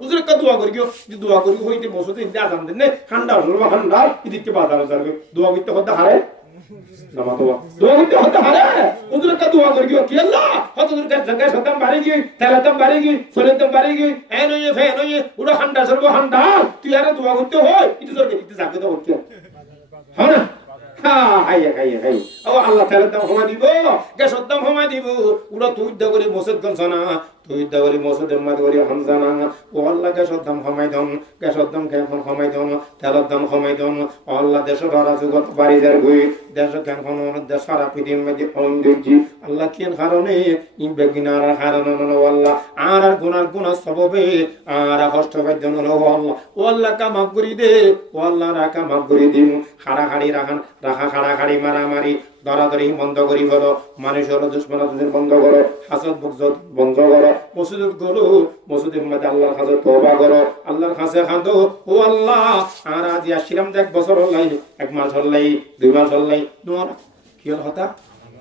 হুজুর একটা দোয়া করি দোয়া করি হইতে বসতে আজান দেন ঠান্ডা হলো ঠান্ডা ইদিকে বাজার যাবে দোয়া করতে হতে হারে নামা দোয়া করতে হতে হারে হুজুর একটা দোয়া করি কি আল্লাহ হুজুর জায়গায় সদাম বাড়ি গই তেলাতাম বাড়ি গই সলেতাম বাড়ি গই এ নয় ফে নয় ওটা ঠান্ডা সরব ঠান্ডা তুই আর দোয়া করতে হয় ইতে জরবে ইতে যাবে তো হচ্ছে হ্যাঁ না আল্লাহ তাআলা দাম ক্ষমা দিব গ্যাসের দাম ক্ষমা দিব ওরা তুই দা করে মসজিদ গনছ না তুই দা করে মসজিদের মাঝে করে হামজা না ও আল্লাহ গ্যাসের দাম ক্ষমাই দন গ্যাসের দাম কেমন ক্ষমাই দন তেলের দাম ক্ষমাই দন ও আল্লাহ দেশের অরাজকত বাড়ি যার গই দেশ কেমন দেশ সারা পৃথিবীর মধ্যে অঞ্জজি আল্লাহ কেন কারণে ইন বেগিনার কারণে ও আল্লাহ আর গুনার সববে আর কষ্ট পাইদ ও আল্লাহ ও আল্লাহ কা মাফ করে দে ও আল্লাহ রাকা মাফ করে দিন খাড়াখাড়ি রাখা খাড়াখাড়ি মারামারি দরাদরি বন্ধ করি বলো মানুষের দুশ্মনাদের বন্ধ করো হাসদ বুকজত বন্ধ করো মসজিদ করো মসজিদের মধ্যে আল্লাহর কাছে তওবা করো আল্লাহর কাছে কাঁদো ও আল্লাহ আর আজ আসছিলাম 1 বছর হলাই 1 মাস হলাই 2 মাস হলাই তোমার কি কথা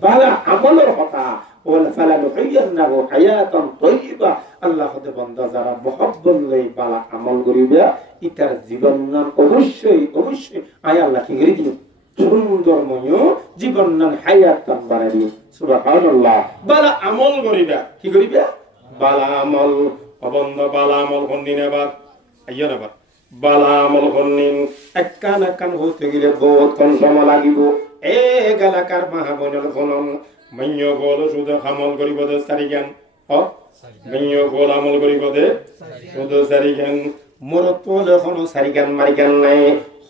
বালা আমলের কথা ওয়ালা ফালানুহিয়ান্নাহু হায়াতান তাইয়্যিবা আল্লাহ হতে বান্দা যারা মুহাব্বত লই বালা আমল করিবে ইতার জীবন নাম অবশ্যই আয় আল্লাহ কি করে দিও সুন্দরময় জীবন নাম হায়াতান বাড়াবি সুবহানাল্লাহ বালা আমল করিবা কি করিবা বালা আমল অবন্ধ বালা আমল কোনদিন আবার আইয়া না বালা আমল কোনদিন একখান হতে গেলে বহুত কোন সময় লাগিব এক এলাকার মাহবুবের ফলন মাইয় বল শুধু আমল করিব দে সারিগান মাইয় বল আমল করিব দে শুধু সারিগান মরত বলে কোনো সারিগান মারিগান নাই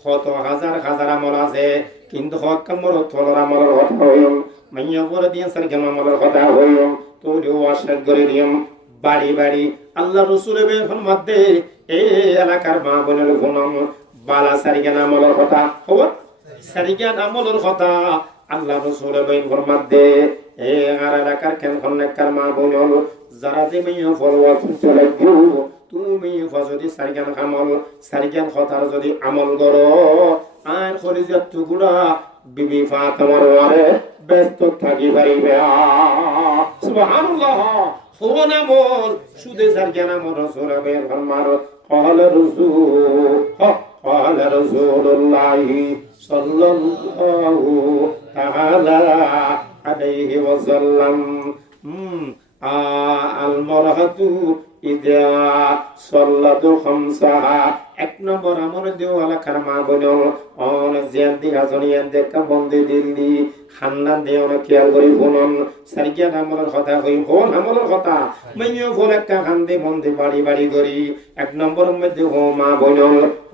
কত হাজার আমল আছে কিন্তু হক মরত বলার আমলের কথা হইম মাইয় বলে দিয়ে সারিগান আমলের কথা হইম তোরে ওয়াশাদ করে দিম বাড়ি আল্লাহ রাসূলের বেফন মধ্যে এই এলাকার মা বোনের গুণম বালা সারিগান আমলের কথা হব সারিগান আমলের কথা আল্লাহ রাসূলের বেফন মধ্যে এই আর এলাকার কেন নেককার মা বোন যারা যে মেয়ে ফলোয়ার চলে গিয়ে তুমি যদি সারিগান আমল সারিগান কথার যদি আমল করো আর খলিজাত টুকুরা বিবি ফাতেমার ওয়ারে ব্যস্ত থাকি পারিবে সুবহানাল্লাহ ফোন আমল সুদে সারিগান আমল রাসূলের বেফন মার قال رسول الله صلى الله تعالى عليه وسلم المرأة إذا صلت خمسها 1 নম্বর আমল দেওয়ালা কারমা বলো অন জিয়াদি হাসনিয়ান দেখা বন্দে দিল্লি খান্নান দেও না খেয়াল করি ফোনন সারিয়া আমলের কথা কই ফোন আমলের কথা মাইও ফোন একটা খান্দে বন্দে বাড়ি করি 1 নম্বর মধ্যে ও মা বলো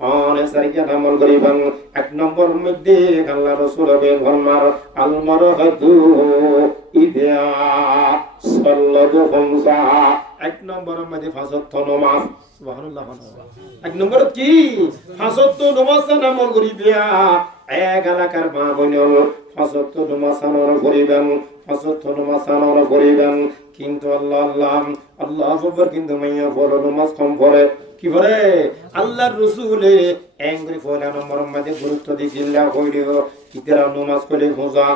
অন সারিয়া আমল করি বাং 1 নম্বর মধ্যে আল্লাহ রাসূল বের ফরমার আল মারহাতু ইদা সাল্লাতু খামসাহা 1 নম্বর মধ্যে ফাজত নামাজ সুবহানাল্লাহ 1 নম্বর কি ফাজত নামাজ আমল করি দিয়া এক এলাকার মা বোন ফাজত নামাজ আমল করিবেন ফাজত নামাজ আমল করিবেন কিন্তু আল্লাহ আকবার কিন্তু মাইয়া পড়ো নামাজ কম পড়ে কি করে আল্লাহর রাসূলে এঙ্গরি ফলা নম্বর মধ্যে গুরুত্ব দিছিলা কইলো কিতারা নামাজ কইলে রোজা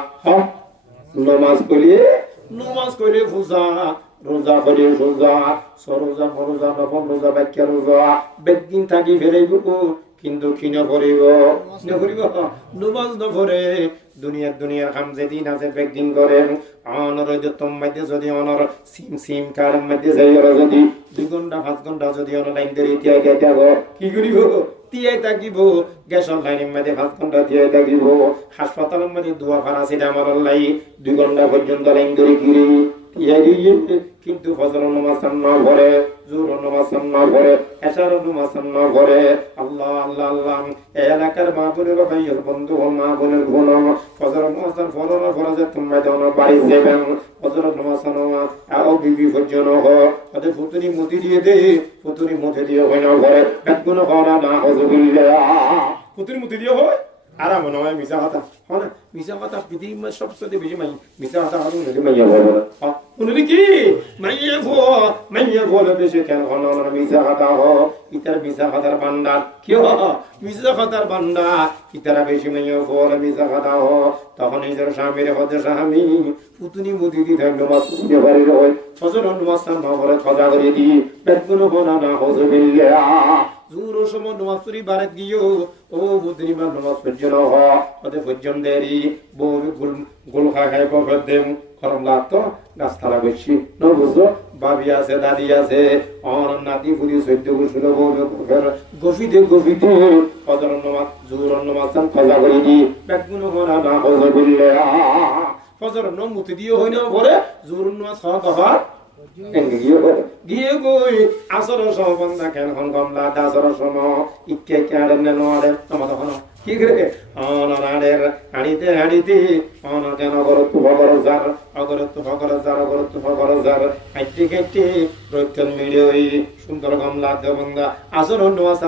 নামাজ কইলে রোজা রোজা করে রোজা সরোজা মরোজা নবম রোজা বাক্য রোজা বেদিন থাকি ফেরাইব কিন্তু কি নকরিব নমাজ নপড়ে দুনিয়ার কাম যেদিন আছে বেদিন করেন অনর মধ্যে যদি অনর সিম কার্ডের মধ্যে যাই যদি 2 ঘন্টা 5 ঘন্টা যদি অনলাইন করে তিয়াই যাব কি করিব তিয়াই থাকিব গ্যাসের লাইনের মধ্যে 5 ঘন্টা তিয়াই থাকিব হাসপাতালের মধ্যে দোয়া ফারাসিটা আমার লাই 2 ঘন্টা পর্যন্ত লাইন করে গিরি কিন্তু ফজর নামাজ না পড়ে জোহর নামাজ না পড়ে এশার নামাজ না পড়ে আল্লাহ এলাকার মা বোনের ভাইয়ের বন্ধু মা বোনের বোন ফজর নামাজ ফরজে তোমরা দাও বাড়ি যাবেন ফজর নামাজ আও বিবি ফজর ওদের ফুতুরি মুতি দিয়ে দে ফুতুরি মুতি দিয়ে হয় না পড়ে একগুণ করা না হুজুবিল্লাহ ফুতুরি মুতি দিয়ে হয় আরাম নয় মিশা কথা হ্যাঁ না মিশা কথা পৃথিবীর সবচেয়ে বেশি মিশা কথা হবে মাইয়া বলবো না উনি কি মাইয়া বলে বেশি কেন মিশা কথা হ ইতার মিশা কথার ভান্ডার কি মিশা কথার ভান্ডার ইতারা বেশি মাইয়া বলে মিশা কথা হ তখন নিজের স্বামীর হতে স্বামী পুতুনি মুদি দি থাকলো মাস বাড়ি রয় ফজর নামাজ না বলে খজা করে দি বেদগুলো বনা না হজবিল্লাহ জুরো সময় নামাজ পড়ি বারাত গিয়েও ও বুদ্ধিমান নামাজ পর্যন্ত হ ওদের পর্যন্ত দেরি বউ গুল খাই বফের দেম খরম লাগতো গাছতলা বেশি ন বুঝো বাবি আছে দাদি আছে অন নাতি ফুরি সহ্য করছিল বউ গফিতে ফজর নামাজ জুর নামাজ খজা করে দি বেদগুলো বনা না হজবিল্লাহ ফজর নমুতি দিয়ে হই না পরে জুর নামাজ খাওয়া কথা গিয়ে গই আসর সবন্দা কেন কমলা দাসর সম ইকে কেড়ে নড়ে তোমার তখন কি করে অনাড়ের হাড়িতে অন কেন অগরত্ব ভগর যার কাইটি রক্ষণ মিলে ওই সুন্দর কমলা দেবন্দা আসর নমাজ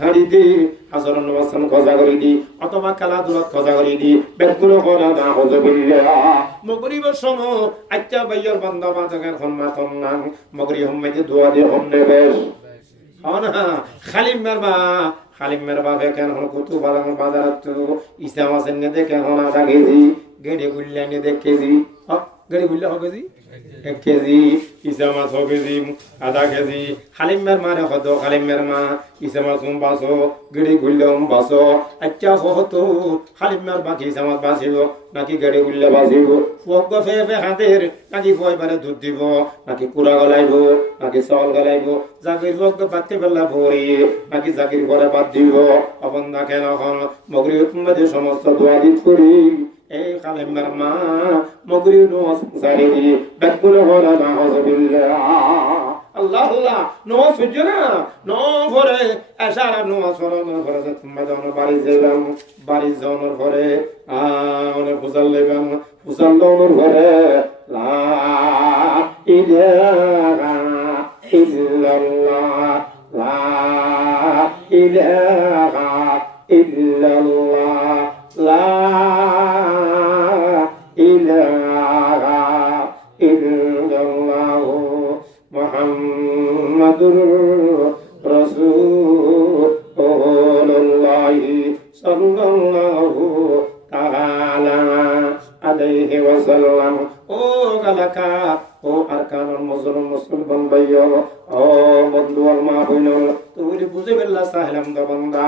হাড়িতে আসর নমাজ খজা করে দি অথবা খেলাধুলা খজা করে দি বেগুলো করা না হজবিল্লাহ মগরিবের সময় আচ্ছা বাইয়ের বান্দা বাজাকের সম্মাতন নাম মগরি হম্মাইতে দোয়া দিয়ে হম নেবেশ না খালিমের বাপে কেন কুতু বাজার ইসলাম আছেন নেদে কেন আধা কেজি গেড়ে গুল্লা নেদে কেজি গেড়ে গুল্লা কেজি 1 কেজি ইসা মাছ 6 কেজি আধা কেজি খালিমের মারে হদ খালিমের মা ইসা মাছ বাসো গেড়ে গুল্লাম বাসো আচ্ছা হতো খালিমের বাকি ইসা মাছ বাসিব নাকি গেড়ে গুল্লা বাসিব ফুক ফে হাতের নাকি ফয়বারে দুধ দিব নাকি কুড়া গলাইব নাকি চাউল গলাইব জাগির ফুক বাতে বেলা ভরি নাকি জাগির ঘরে বাদ দিব অবন্দা কেন মগরিব মধ্যে সমস্ত দোয়া দিত করি এই খালিমের মা মগরিব নমাজ সারি দি বেগুলো হরা না হজবিল্লাহ আল্লাহ আল্লাহ নমাজ পড়ছো না নফরে এশারা নমাজ পড়ানোর পরে তোমরা যখন বাড়ি যাওয়ার পরে অনেক ফুসাল লেবেন ফুসাল দেওয়ার পরে লা ইলাহা ইল্লাল্লাহ লা ইলাহা ইল্লাল্লাহ লা ইলাহা ইল্লাল্লাহ মুহাম্মাদুর রাসূলুল্লাহ সাল্লাল্লাহু তাআলা আলাইহি ওয়াসাল্লাম ও গালাকা ও আরকানুল মুসলমান ভাইয়া ও বন্ধু আর মা বোন তুমি বুঝে বেল্লা সাহেলাম দা বান্দা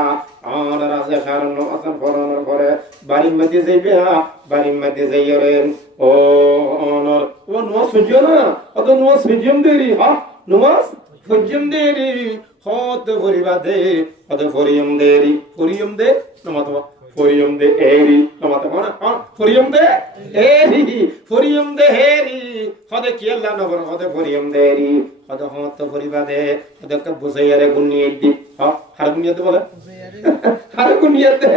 আর রাজা কারণ আসার ফরানোর পরে বাড়ির মধ্যে যাইরেন ও অনর ও নমাজ পড়িও না অত নমাজ পড়িম দেরি হ্যাঁ নমাজ পড়িম দেরি হত পরিবাদে হত ফরিয়ম দে নমাতো ফরিয়ম দে এরি নমাতো না ফরিয়ম দে হেরি হদে কি আল্লাহ নবর হদে ফরিয়ম দে এরি হদ হত পরিবাদে হদ কা বুসাইয়ারে গুনিয়ে দি হার গুনিয়ে দে বলে হার গুনিয়ে দে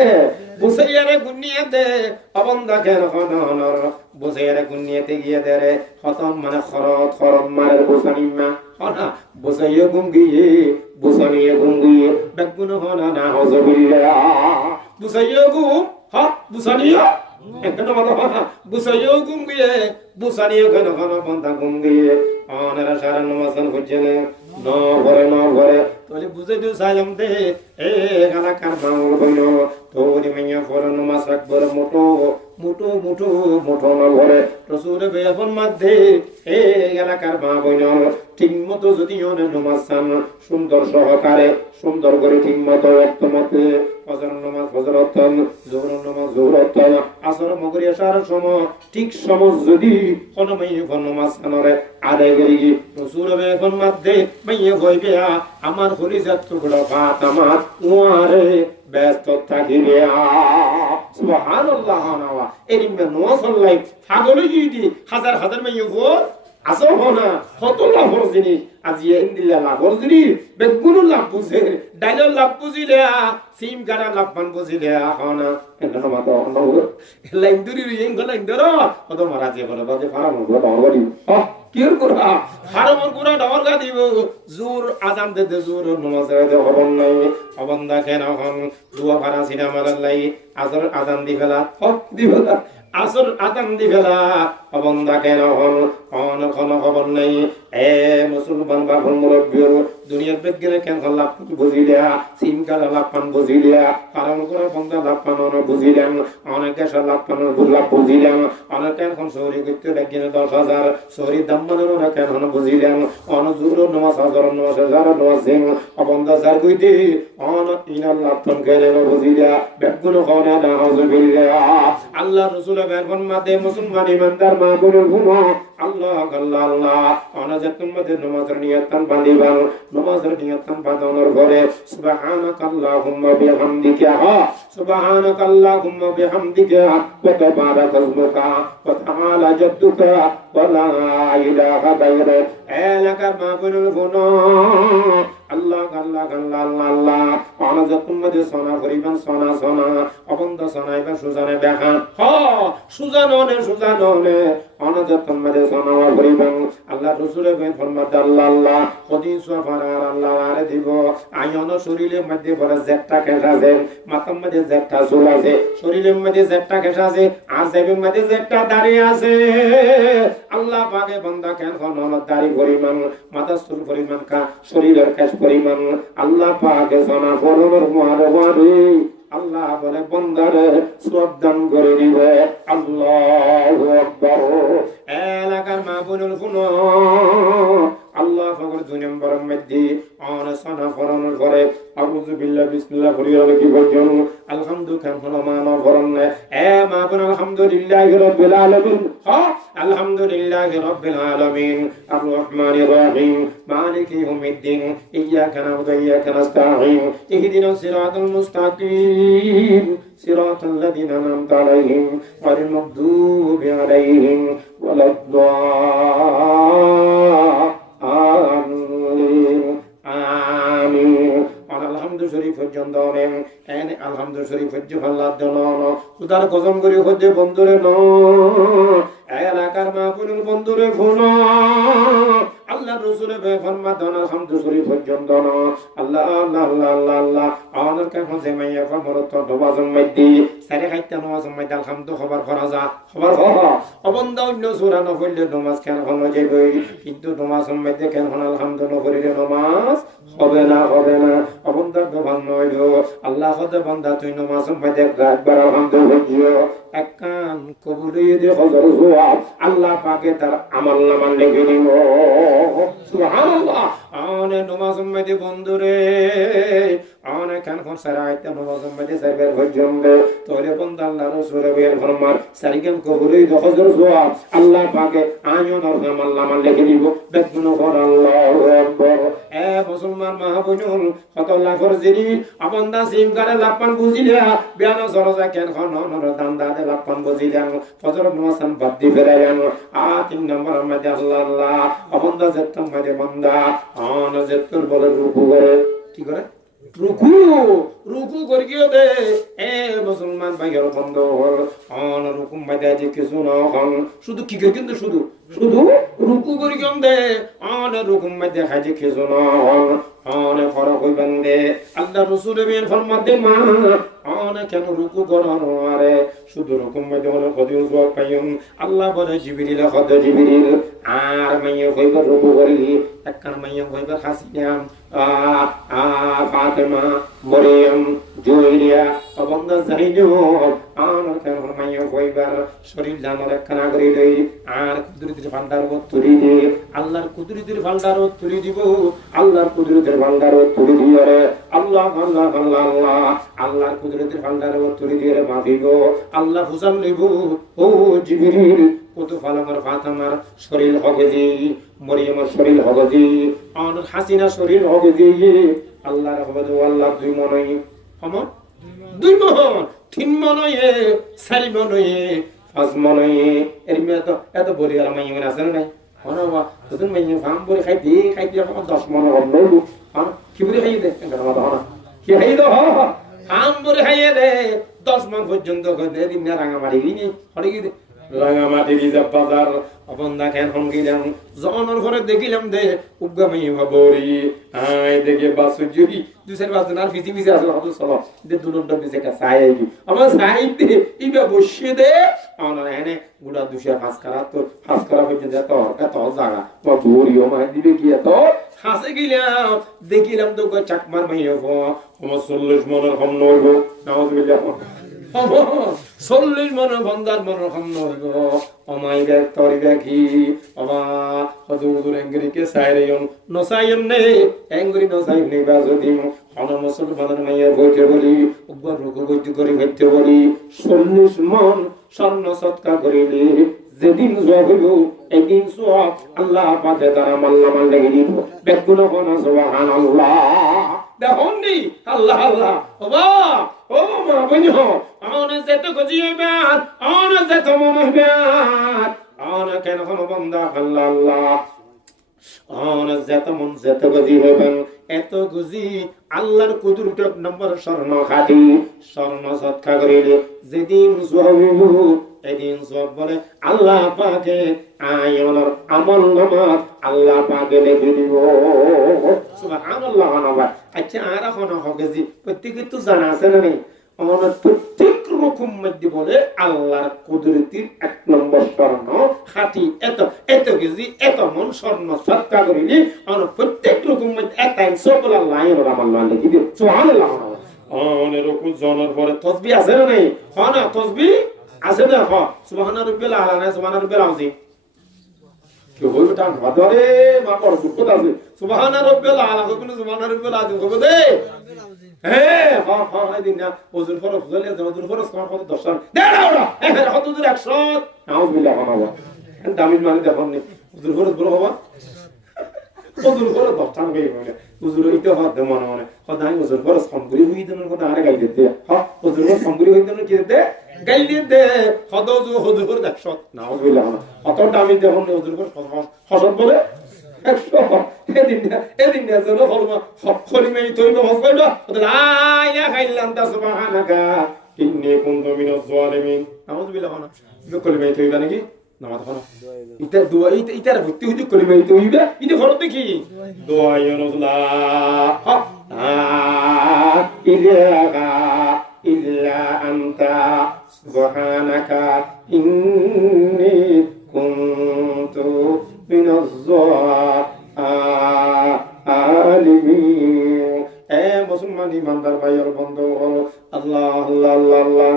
বুসাইয়ারে গুনিয়ে দে অবন্দা কেন হনর বুসাইয়ারে গুনিয়েতে গিয়ে দে রে হতম মানে খরম মারের বুসানিমা হনা বুসাইয়া গুঙ্গিয়ে বেগুনো হনা না হজবিল্লাহ বুসাইয়া গু বুসানিয়া একদম হনা বুসাইয়া গুঙ্গিয়ে বুসানিয়া কেন বন্ধা গুঙ্গিয়ে অনেরা সারা নমাসান হচ্ছেনে ন ভরে তোলে বুঝে দিও সালাম দে এ গালা কার বাউল হইল তোরে মাইয়া ফর নমাজ আকবর মোটো না ভরে রসুলের বেয়াফন মধ্যে এ গালা কার মা বইল ঠিক মতো যদি নমাজ চান সুন্দর সহকারে সুন্দর করে ঠিক মতো মতে ফজর নামাজ ফজরতন জোহর নামাজ জোহরতন আসর মগরিব আসার সময় ঠিক সময় যদি কোন মাইয়া ফর নমাজ চানরে আদায় করি রসুলের বেয়াফন মধ্যে মাইয়া হইবে আমার খলিজাত টুকরা ভাত আমার ওয়ারে ব্যস্ত থাকিবে সুবহানাল্লাহ এরিমে নওয়াজ আল্লাহ পাগল হইদি হাজার মাইয়া আসো না কত লাভর জিনিস আজি ইন্দিল্লা লাভর জিনিস বেগুন লাভ বুঝে ডাইলর লাভ বুঝিলে সিম গাড়া লাভ পান বুঝিলে হনা এন্ড মাতো অন্য লাইন দুরি রিং লাইন ধরো কত মারা যে বলে বাজে ফারাম গো দরগলি কির করা ফারামর গুরা দরগা দিব জোর আজান দে জোর নামাজ দে হবন নাই অবন্দা কেন হন দুয়া ফারা সিনেমা লাই আসর আজান দি ফেলা হক দি ফেলা আসর আজান দি ফেলা অবন্দা কেন হন অন কোন খবর নাই এ মুসলমান বাবুল মুরব্বির দুনিয়ার বেগেনে কেন লাভ বুঝিলিয়া সিম কালা লাভ পান বুঝিলিয়া কারণ করে বন্ধা লাভ পান বুঝিলেন অনেক দেশ লাভ পান লাভ বুঝিলেন অনেক এখন শহরে করতে লাগিয়ে 10,000 শহরের দাম মানে কেন বুঝিলেন অনজুর 9,000 অবন্ধা যার কইতে অন ইনার লাভ পান গেলে বুঝিলিয়া বেগুন খাওয়া না হাউজুবিল্লাহ আল্লাহ রাসূল বেরফন মাদে মুসলমান ইমানদার মা বলুন ঘুমো আল্লাহ আল্লাহ আল্লাহ অনাজাত তোমাদের নামাজের নিয়তন বাঁধিবান নামাজের নিয়তন বাঁধানোর পরে সুবহানাকাল্লাহুম্মা বিহামদিকা সুবহানাকাল্লাহুম্মা বিহামদিকা ওয়া তাবারাকা ইসমুকা ওয়া তাআলা জাদ্দুকা ওয়া লা ইলাহা গায়রুক এলাকার মা বলুন ঘুমো আল্লাহ আল্লাহ আল্লাহ আল্লাহ আল্লাহ অনাজাত তোমাদের সোনা করিবান সোনা সোনা অবন্ধ সোনাইবা সুজানে দেখা হ সুজাননে অনাজাত তোমাদের সোনা করিবান আল্লাহ রাসূলের ফরমাত আল্লাহ আল্লাহ খদিস ফারার আল্লাহ আরে দিব আয়ন শরীরের মধ্যে বড় জেটটা কেটে আছে মাথার মধ্যে জেটটা চুল আছে শরীরের মধ্যে জেটটা কেটে আছে আর দেবের মধ্যে জেটটা দাঁড়িয়ে আছে আল্লাহ পাকে বান্দা কেন নরদ দাড়ি পরিমাণ মাথা চুল পরিমাণ কা শরীরের কেশ পরিমাণ আল্লাহ পাকে সোনা ফরমার মারওয়ারি আল্লাহ বলে বান্দারে শ্রদ্ধান করে দিবে আল্লাহু আকবার এলাকার মা বোনের ফুনো আল্লাহ ফকর 2 নম্বরের মধ্যে অনসানা ফরনের পরে আউযু বিল্লাহি বিসমিল্লাহ ফরিয়ালে কি বলছেন আলহামদুলিল্লাহ হলো মা ফরন এ মা বোন আলহামদুলিল্লাহি রাব্বিল আলামিন আলহামদুলিল্লাহি রাব্বিল আলামিন আর রহমানির রহিম মালিকি ইয়াউমিদ্দিন ইয়াকা না'বুদু ওয়া ইয়াকা নাস্তাঈন ইহদিনাস সিরাতাল মুস্তাকিম সিরাতাল লাযিনা আন'আমতা আলাইহিম গায়রিল মাগদুবি আলাইহিম ওয়ালাদ-দাল্লিন আমিন আলহামদু শরীফ পর্যন্ত এনে আলহামদু শরীফ আল্লাহ দনন খুদার কসম করি হজ্জে বন্ধুরে ন এলাকার মা পুরুল বন্ধুরে ফোন আল্লাহ রাসূলের ফরমান দন আলহামদু শরীফ পর্যন্ত ন আল্লাহ আল্লাহ আল্লাহ আল্লাহ আল্লাহ আমাদের কে হজে মাইয়া ফরমত দবাজন মাইদি সারে খাইতে নামাজ মাইদা আলহামদু খবর করা যা খবর করা অবন্ধ অন্য সূরা না পড়লে নামাজ কেন হলো যাবে কিন্তু নামাজ মাইদে কেন হলো আলহামদু না পড়লে নামাজ হবে না অবন্ধ দবান নইল আল্লাহ খোদা বান্দা তুই নামাজ মাইদে একবার আলহামদুলিল্লাহ এককান কবুলিয়ে দে হযর সওয়াব আল্লাহ পাকে তার আমল নামা লিখে দিব সুবহানাল্লাহ আনে নামাজ মাইদে বন্ধুরে আনে কান কোন সারাইতে নামাজ মাইদে সাইবার পর্যন্ত তোরে বান্দা আল্লাহ রাসূলের ফরমান সারিগাম কবুলিয়ে দে হযর সওয়াব আল্লাহ পাকে আয়ন আর আমল নামা লিখে দিব বেগুন কর আল্লাহু আকবার এ মুসলমান মা বোন কত লাখর জিনি আপনদা সিম কারে লাপান বুঝিলা বিয়ান সরজা কেন নর দান্দা দে লাপান বুঝিলাম ফজর নমাজ বাদ দি ফেরাইলাম 3 নম্বর মধ্যে আল্লাহ আল্লাহ আপনদা যেতম মধ্যে বান্দা আন যেতর বলে রুকু করে কি করে রুকু করি গিয়ে দে এ মুসলমান ভাইয়ের বন্ধ হল অন রুকু মধ্যে যে কিছু না হন শুধু কি করে কিন্তু শুধু রুকু করি গম দে অন রুকু মধ্যে খাইছে কিছু না হন অন ফরক হইবেন দে আল্লাহ রাসূলের ফরমান দে মা অন কেন রুকু করানো আরে শুধু রুকু মধ্যে হল খদিউ সওয়াব পাইম আল্লাহ বলে জিবরিল খদ জিবরিল আর মাইয়া কইবা রুকু করি একখান মাইয়া কইবা হাসিনাম ফাতেমা মরিয়ম জুয়েরিয়া অবন্দা জাইনব আর কেন মাইয়া কইবার শরীর জানোর একখানা করি দেই আর কুদরতের ভান্ডার তুলি দে আল্লাহর কুদরতের ভান্ডার তুলি দিব আল্লাহর কুদরতের ভান্ডার তুলি দিও রে আল্লাহ আল্লাহ আল্লাহ আল্লাহ আল্লাহর কুদরতের ভান্ডার তুলি দিয়ে রে মাফিব আল্লাহ ফুসাম লিব ও জিবরিল কত ফালামার ফাতেমার শরীর হগজি মরিয়মের শরীর হগজি আর হাসিনা শরীর হগজি আল্লাহ রহমত আল্লাহ 2 মনই হম 2 মন 3 মনই 4 মনই 5 মনই এর মে এত বলি আর মাইয়ন আছে না হনবা তোদের মেয়ে ফাম করে খাইতে আমার 10 মন অন্য হন কি করে খাইয়ে দে কেন আমার হন কি খাইয়ে দাও ফাম করে খাইয়ে দে 10 মন পর্যন্ত করে দিন না রাঙামাটি নি হড়ে কি রাঙামাটি রিজার্ভ বাজার অবন্দা কেন হঙ্গিলাম জনের ঘরে দেখিলাম দে উগামি ভাবরি আই দেখে বাসুজুরি দুসের বাজনার ফিজি ফিজি আসল হতো চলো দে দুলন্ডা বিছে কা সাইকি আমার সাইতে ইবা বসে দে আমার এনে গুড়া দুশা ফাস করা তো ফাস করা পর্যন্ত এত জায়গা তো বড়িও মাই দিবে কি এত হাসে গেলাম দেখিলাম তো চাকমার মাইয়া আমার 40 মনের কম নইব নাউজুবিল্লাহ 40 মনের বন্দার মনের কম নইব অমাই দেখ তরি দেখি অমা হদুর এঙ্গরিকে সাইরেয়ন নসাইম নে এঙ্গরি নসাইম নে বাজদিম অন মুসলমানের মাইয়া বইতে বলি উপর রুকু বইতে করি হইতে বলি 40 মন স্বর্ণ সৎকা করিলে যেদিন জহইব একদিন সওয়াব আল্লাহ পাকে তারা মাল্লা মাল লেগে দিব বেগুনা কোনা সুবহানাল্লাহ দেখুননি আল্লাহ আল্লাহ ওবা ও মা বইনো আনে যেত গজি হইবার আনে যেত মন হইবার আনে কেন কোন বান্দা আল্লাহ আল্লাহ আনে যেত মন যেত গজি হইবেন এত গজি আল্লাহর কুদরত নম্বর স্বর্ণ খাটি স্বর্ণ সৎকা করিলে যেদিন জহইব এদিন সব বলে আল্লাহ পাকে আয়নার আমল নামাত আল্লাহ পাকে লিখে দিব সুবহানাল্লাহ আনাবা আচ্ছা আর এখন হবে জি প্রত্যেকে তো জানা আছে না নেই আমাদের প্রত্যেক রকম মধ্যে বলে আল্লাহর কুদরতির এক নম্বর স্বর্ণ খাঁটি এত কেজি এত মন স্বর্ণ সৎকা করিলি আমরা প্রত্যেক রকম মধ্যে এক টাইম সব বলে আল্লাহ আমল নামাত লিখে দিব সুবহানাল্লাহ অনেক রকম জনের পরে তসবিহ আছে না নেই হয় না তসবিহ আছে না হ সুবহান রাব্বিল আলা না সুবহান রাব্বিল আযীম কি বলবো টান ভাদরে মা পড় দুঃখ আছে সুবহান রাব্বিল আলা কোন সুবহান রাব্বিল আযীম কবে দে হ্যাঁ হ দিন না ওজুর ফরজ হলে ওজুর ফরজ কোন কত দর্শন দে না ওরা হ্যাঁ কত দূর 100 নাউযুবিল্লাহ বাবা দামিন মানে দেখুন নি ওজুর ফরজ বলো বাবা ওজুর ফরজ দর্শন গই বলে ওজুর ইতে হাত মনে মনে খদাই ওজুর ফরজ কম করি হই দেন কথা আরে গাই দিতে হ্যাঁ ওজুর ফরজ কম করি হই দেন কি দিতে গাইলি দে হদজু হুজুর 100 নাউযুবিল্লাহ কত দামি দেখুন হুজুর হসত বলে 100 এদিন না জন্য বলবা সবখলি মেই তৈবা হসবাইবা লা ইলাহা খাইল্লা আনতা সুবহানাকা ইন্নী কুনতু মিনাজ জালিমিন নাউযুবিল্লাহ না কলি মেই তৈবা নাকি নামাজ পড়ো ইতা দোয়া ইতার ভর্তি হইতে কলি মেই তৈবা ইতে ফরত দেখি দোয়া ইয়া রাসূলুল্লাহ ইলাহা ইল্লা আনতা সুবহানাকা ইন্নী কুনতু মিনাজ জালিমিন এ মুসলমান ইমানদার ভাইয়ের বন্ধু আল্লাহ আল্লাহ আল্লাহ আল্লাহ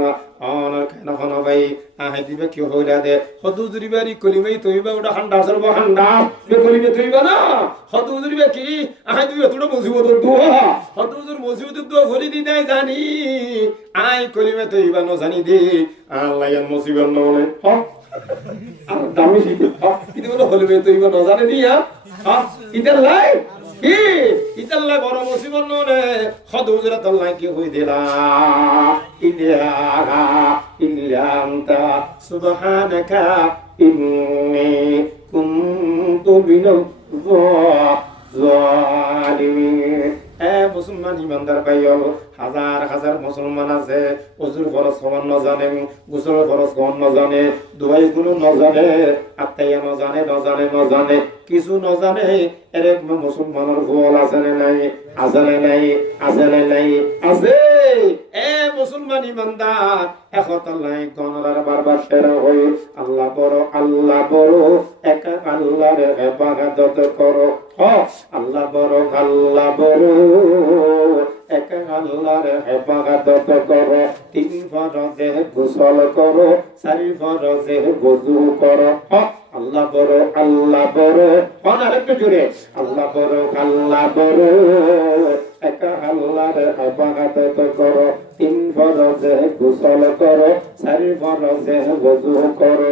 আনার কেন হনা ভাই আহে দিবে কি হইলা দে হদুজুরি বাড়ি কলিমাই তইবা ওটা হান্ডা সর্ব হান্ডা বে কলিমে তইবা না হদুজুরি বে কি আহে দিবে তোড় মুসিবত দোয়া হদুজুর মুসিবত দোয়া ভরি দি নাই জানি আই কলিমে তইবা ন জানি দে আল্লাহ এর মুসিবত ন বলে হ আর দামি দিতে কিন্তু বলে হলিমে তইবা ন জানি দিয়া হ্যাঁ ইতার লাই কি ইতাল্লাহ বড় মুসিবত নরে হদুজুরা তাল্লাহ কি হই দিলা ইলাহা ইল্লা আনতা সুবহানাকা ইন্নী কুনতু মিনাজ জালিমিন এ মুসলমান ইমানদার ভাইও হাজার হাজার মুসলমান আছে ওজুর ফরজ হওয়ার না জানে গোসল ফরজ হওয়ার না জানে দোয়াই গুলো না জানে আত্মাইয়া না জানে কিছু না জানে এর মুসলমানের ফল আছে না নাই আছে এ মুসলমান ইমানদার একতাল্লাহ গণরার বারবার সেরা হই আল্লাহ বড় একা আল্লাহর ইবাদত করো আল্লাহ বড় একা আল্লাহর ইবাদত করো 3 ফরজে গোসল করো 4 ফরজে ওযু করো আল্লাহ বড় আরেকটু জোরে আল্লাহ বড় একা আল্লাহর ইবাদত করো 3 ফরজে গোসল করো 4 ফরজে ওযু করো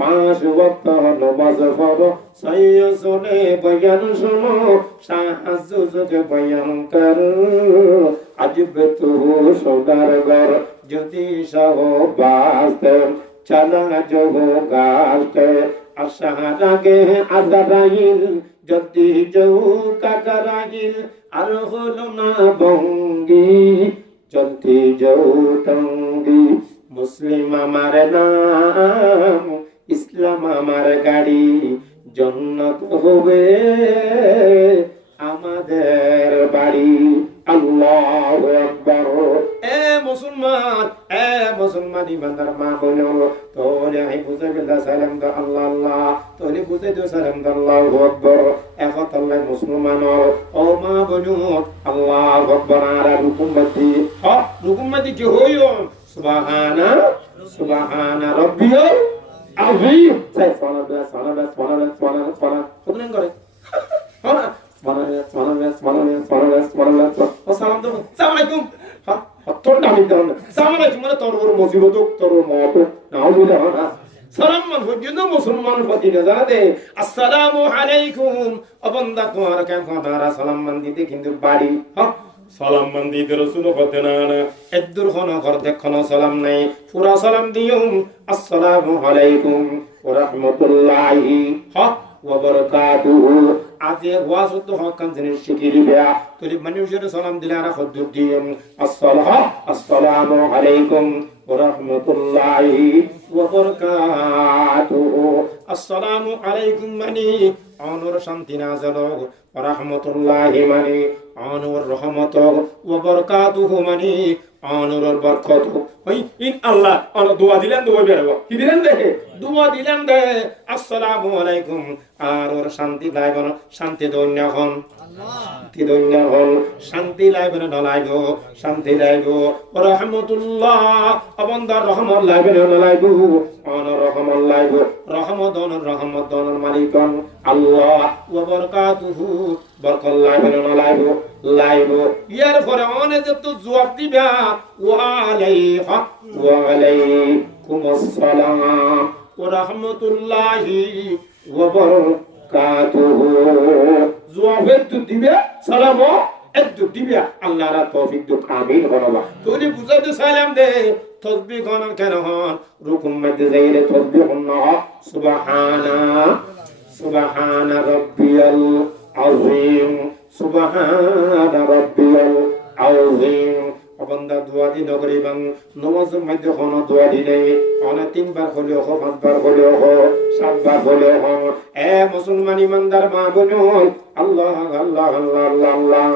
5 ওয়াক্ত নামাজ পড়ো সৈয়সনে বয়ান শুনো সাহায্যকে বয়ান করো আজব তু সোনার ঘর যদি সহ বাস্তে চলা जो गाते আশার আগে আজারাইল যদি যাও কাকারাইল আর হলো না বঙ্গি যদি যাও টঙ্গি মুসলিম আমার নাম ইসলাম আমার গাড়ি জান্নাত হবে আমাদের বাড়ি আল্লাহু আকবার এ মুসলমান ইমানদার মা বলো তোরে আই বুঝে গেলা সালাম দা আল্লাহ আল্লাহ তোরে বুঝে দো সালাম দা আল্লাহু আকবার এখন আল্লাহ মুসলমান ও মা বলো আল্লাহু আকবার আর রুকুমতি কি হইও সুবহানা রাব্বিয়াল আযীম সাই সুবহানাল্লাহ কতদিন করে সালাম তো সালাম আলাইকুম হ্যাঁ তোর নাম দাও না সালাম আলাইকুম মানে তোর ওর মুসিবত তোর মত নাও বুঝা না সালাম মান হইজন্য মুসলমান প্রতি নজর দে আসসালামু আলাইকুম অবন্দা তোমার কেন কথা সালাম মান দিতে কিন্তু বাড়ি হ্যাঁ সালাম মান দিতে রাসূল কথা না এদুর কোন ঘর দেখনো সালাম নাই পুরা সালাম দিও আসসালামু আলাইকুম ওয়া রাহমাতুল্লাহি ওয়া বারাকাতুহু আজে ওয়াজত হকান জিনিস শিখি লিবা তোরে মানুষের সালাম দিলে আর খদ্দুর দিম আসসালামু আলাইকুম ওয়া রাহমাতুল্লাহি ওয়া বারাকাতুহু আসসালামু আলাইকুম মানে অনুর শান্তি নাযিল ওয়া রাহমাতুল্লাহি মানে অনুর রহমত ওয়া বারাকাতুহু মানে অনুর বরকত ওই ইন আল্লাহ অন দোয়া দিলেন দোয়া বেরো কি দিলেন দেখে দোয়া দিলেন দে আসসালামু আলাইকুম আর ওর শান্তি লাইবন শান্তি দৈন্য হন শান্তি দৈন্য হন শান্তি লাইবন নলাইব শান্তি লাইব রহমতুল্লাহ অবন্দার রহমত লাইবন নলাইব অন রহমত লাইব রহমত দনের মালিকন আল্লাহ ওয়া বারাকাতুহু বরকত লাইবন নলাইব লাইব ইয়ার পরে অনে যে তো জবাব দিবা ওয়া আলাইকুম আসসালাম ওয়া রাহমাতুল্লাহি ওয়া বারাকাতুহু জবাব তো দিবে সালাম একটু দিবে আল্লাহর তৌফিক তো আমিন হবা তোরে বুঝাতে সালাম দে তাসবিহ কোন কেন হন রুকুম মধ্যে যাইলে তাসবিহ না সুবহানা রাব্বিয়াল আযীম সুবহানা রাব্বিয়াল আযীম অবন্দা দোয়া দি নগরী বাং নমাজের মধ্যে কোন দোয়া দিলে অনে 3 বার হলেও 5 বার হলেও 7 বার হলেও এ মুসলমান ইমানদার মা বোন আল্লাহ আল্লাহ আল্লাহ আল্লাহ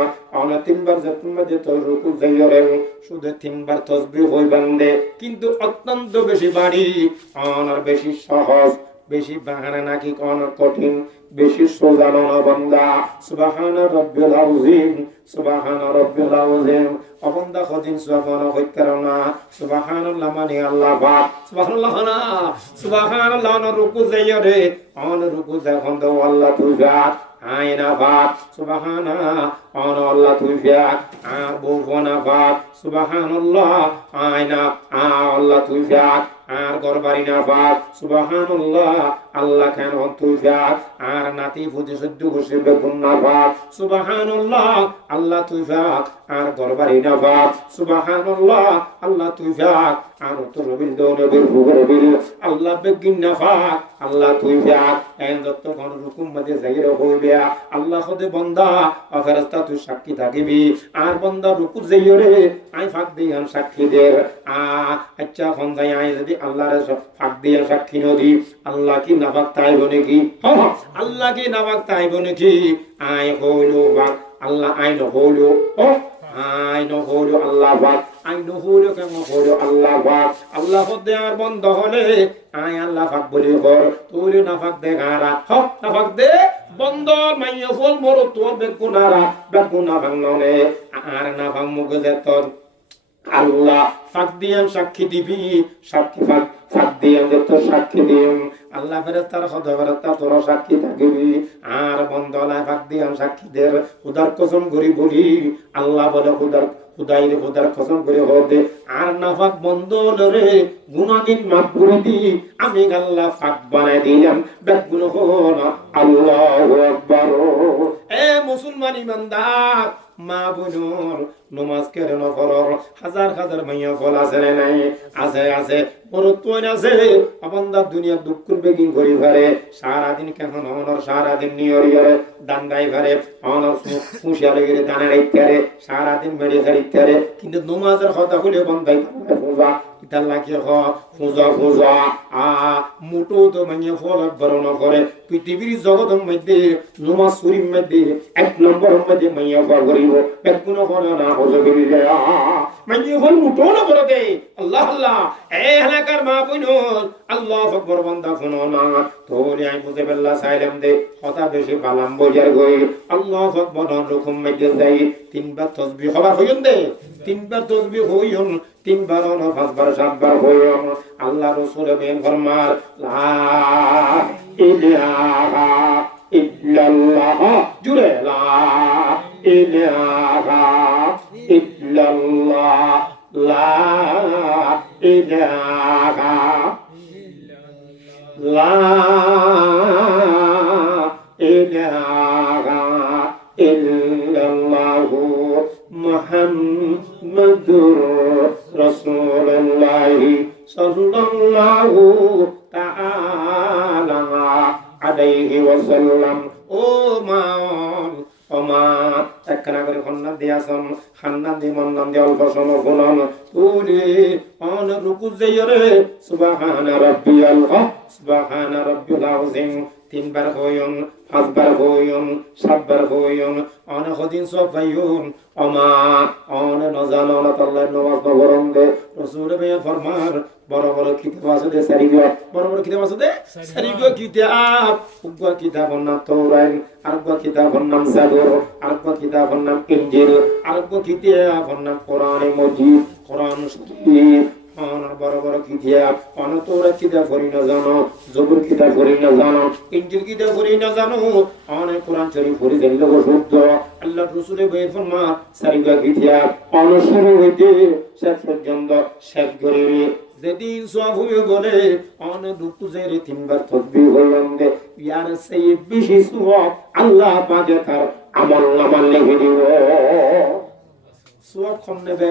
অনে 3 বার যতন মধ্যে তো রুকু যাইরে শুধু 3 বার তাসবিহ হই বান্দে কিন্তু অত্যন্ত বেশি বাড়ি আর বেশি সহজ বেশি বাহানা নাকি কোন কঠিন বেশি সোজা না বান্দা সুবহানা রাব্বিল আযীম সুবহানা রাব্বিল আযীম অবন্দা খদিন সুবহানা হইতারনা সুবহানাল্লাহ মানে আল্লাহ পাক সুবহানাল্লাহ না রুকু যাইরে অন রুকু যখন দাও আল্লাহ তুজা আয়না পাক সুবহানা অন আল্লাহ তুজা আর বউনা পাক সুবহানাল্লাহ আয়না আল্লাহ তুজা আর গরবারি না পাক সুবহানাল্লাহ আল্লাহ কেন তুজা আর নাতি ফুদি সদ্য বসে বেগুন না পাক সুবহানাল্লাহ আল্লাহ তুজা আর গরবারি না পাক সুবহানাল্লাহ আল্লাহ তুজা আর তো রবীন্দ্র নবীর ভুগরবিল আল্লাহ বেগিন না পাক আল্লাহ তুজা এন যত কোন রকম মধ্যে যাইরে হইবে আল্লাহ খোদে বান্দা ফেরেশতা তুই সাক্ষী থাকিবি আর বান্দা রুকু যাইরে আই ফাক দিয়ান সাক্ষী দের আচ্ছা কোন যাই আই যদি আল্লাহর ফাক দিয়া সাক্ষী নদি আল্লাহ কি নাফাক তাইব নাকি আল্লাহ কি নাফাক তাইব নাকি আই হইলো বাক আল্লাহ আই নহইলো আই নহইলো আল্লাহ বাক আই নহইলো কেন হইলো আল্লাহ বাক আল্লাহ খোদে আর বন্ধ হলে আই আল্লাহ ফাক বলি হর তুই নাফাক দে গারা নাফাক দে বন্দর মাইয়া ফল মরো তোর বেগুনা ভাঙনে আর না ভাঙ মুখ যেতর আল্লাহ ফাক দিয়াম সাক্ষী দিবি সাক্ষী ফাক দিয়াম যত সাক্ষী দিম আল্লাহ ফেরেশতার খোদা ফেরেশতা তোর সাক্ষী থাকিবি আর বন্দলায় ফাক দিয়াম সাক্ষীদের খুদার কসম করি বলি আল্লাহ বলে খুদার কসম করে হবে আর নাফাক বন্দরে গুনাহগার মাফ করে দি আমি আল্লাহ ফাক বানাই দিলাম বেগুন হলো আল্লাহু আকবার এ মুসলমান ইমানদার মা বোনর নমাজ কেড়ে নফরর হাজার হাজার মাইয়া ফল আছে নাই আছে আছে বরত্বন আছে আপনদার দুনিয়া দুঃখ বেগিং করি পারে সারাদিন কেমন অনর সারাদিন নিয়রিয়ারে দান্দাই পারে অনর মুশিয়ালে গিয়ে দানা রাইতারে সারাদিন মেড়ে খাইতারে কিন্তু নমাজের কথা হলে বন্ধাই পূজা ইতাল্লা কি পূজা পূজা মোটো তো মাইয়া ফল বরণ করে পৃথিবীর জগতের মধ্যে নমাজ শরীফ মধ্যে 1 নম্বর মধ্যে মাইয়া ফল করিব বেগুন করে না হজবিল মাইয়া ফল মোটো না করে দে আল্লাহ আল্লাহ এ হানাকার মা বইনো আল্লাহু আকবার বান্দা শুনো না তোরে আই বুঝে বেল্লা সাইলাম দে কথা বেশি বালাম বজার গই আল্লাহু আকবার রকম মধ্যে যাই 3 বার তাসবিহ হবার হইন দে 3 বার তাসবিহ হইন 3 বার না 5 বার 7 বার হইন আল্লাহ রাসূল বেন ফরমার লা ইলাহা ইল্লাল্লাহ জুরে লা ইলাহা ইল্লাল্লাহ লা ইলাহা লা ইলাহা ইল্লাল্লাহু মুহাম্মাদুর রাসূলুল্লাহ সাল্লাল্লাহু তাআলা আলাইহি ওয়াসাল্লাম ও মা ওমা একখানা করে খন্না দিয়াছন খান্না দি মন্নান দি অল্প সময় গুণন তুলি অন রুকু যাইরে সুবহানা রাব্বিয়াল সুবহানা রাব্বিল আযীম 3 বার হইন 5 বার হইন 7 বার হইন অন খদিন সব ভাইয়ুন ওমা অন নজানো না তাল্লাহ নমাজ পড়ন দে রাসূল বে ফরমার বড় বড় কিতাব আছে দে সারিগো বড় বড় কিতাব আছে দে সারিগো কিতাব উগা কিতাবন না তাওরাত আরগো কিতাবন নাম জাবুর আরগো কিতাবন নাম ইনজিল আরগো কিতাবন নাম কোরআনে মজিদ কোরআন শরীফ অনর বড় বড় কিতাব অন তাওরাত কিতাব পড়ি না জানো জাবুর কিতাব পড়ি না জানো ইনজিল কিতাব পড়ি না জানো অন কোরআন শরীফ পড়ি জানলে শুদ্ধ আল্লাহ রাসূলের বে ফরমান সারিগো কিতাব অন শুরু হইতে শেষ পর্যন্ত শেষ করিবি যেদিন সব হয়ে বলে অন দুটো জেরে 3 বার তাসবিহ হইলাম দে ইয়ার সেই বেশি সওয়াব আল্লাহ পাকে তার আমলনামা লিখে দিব সওয়াব কম নেবে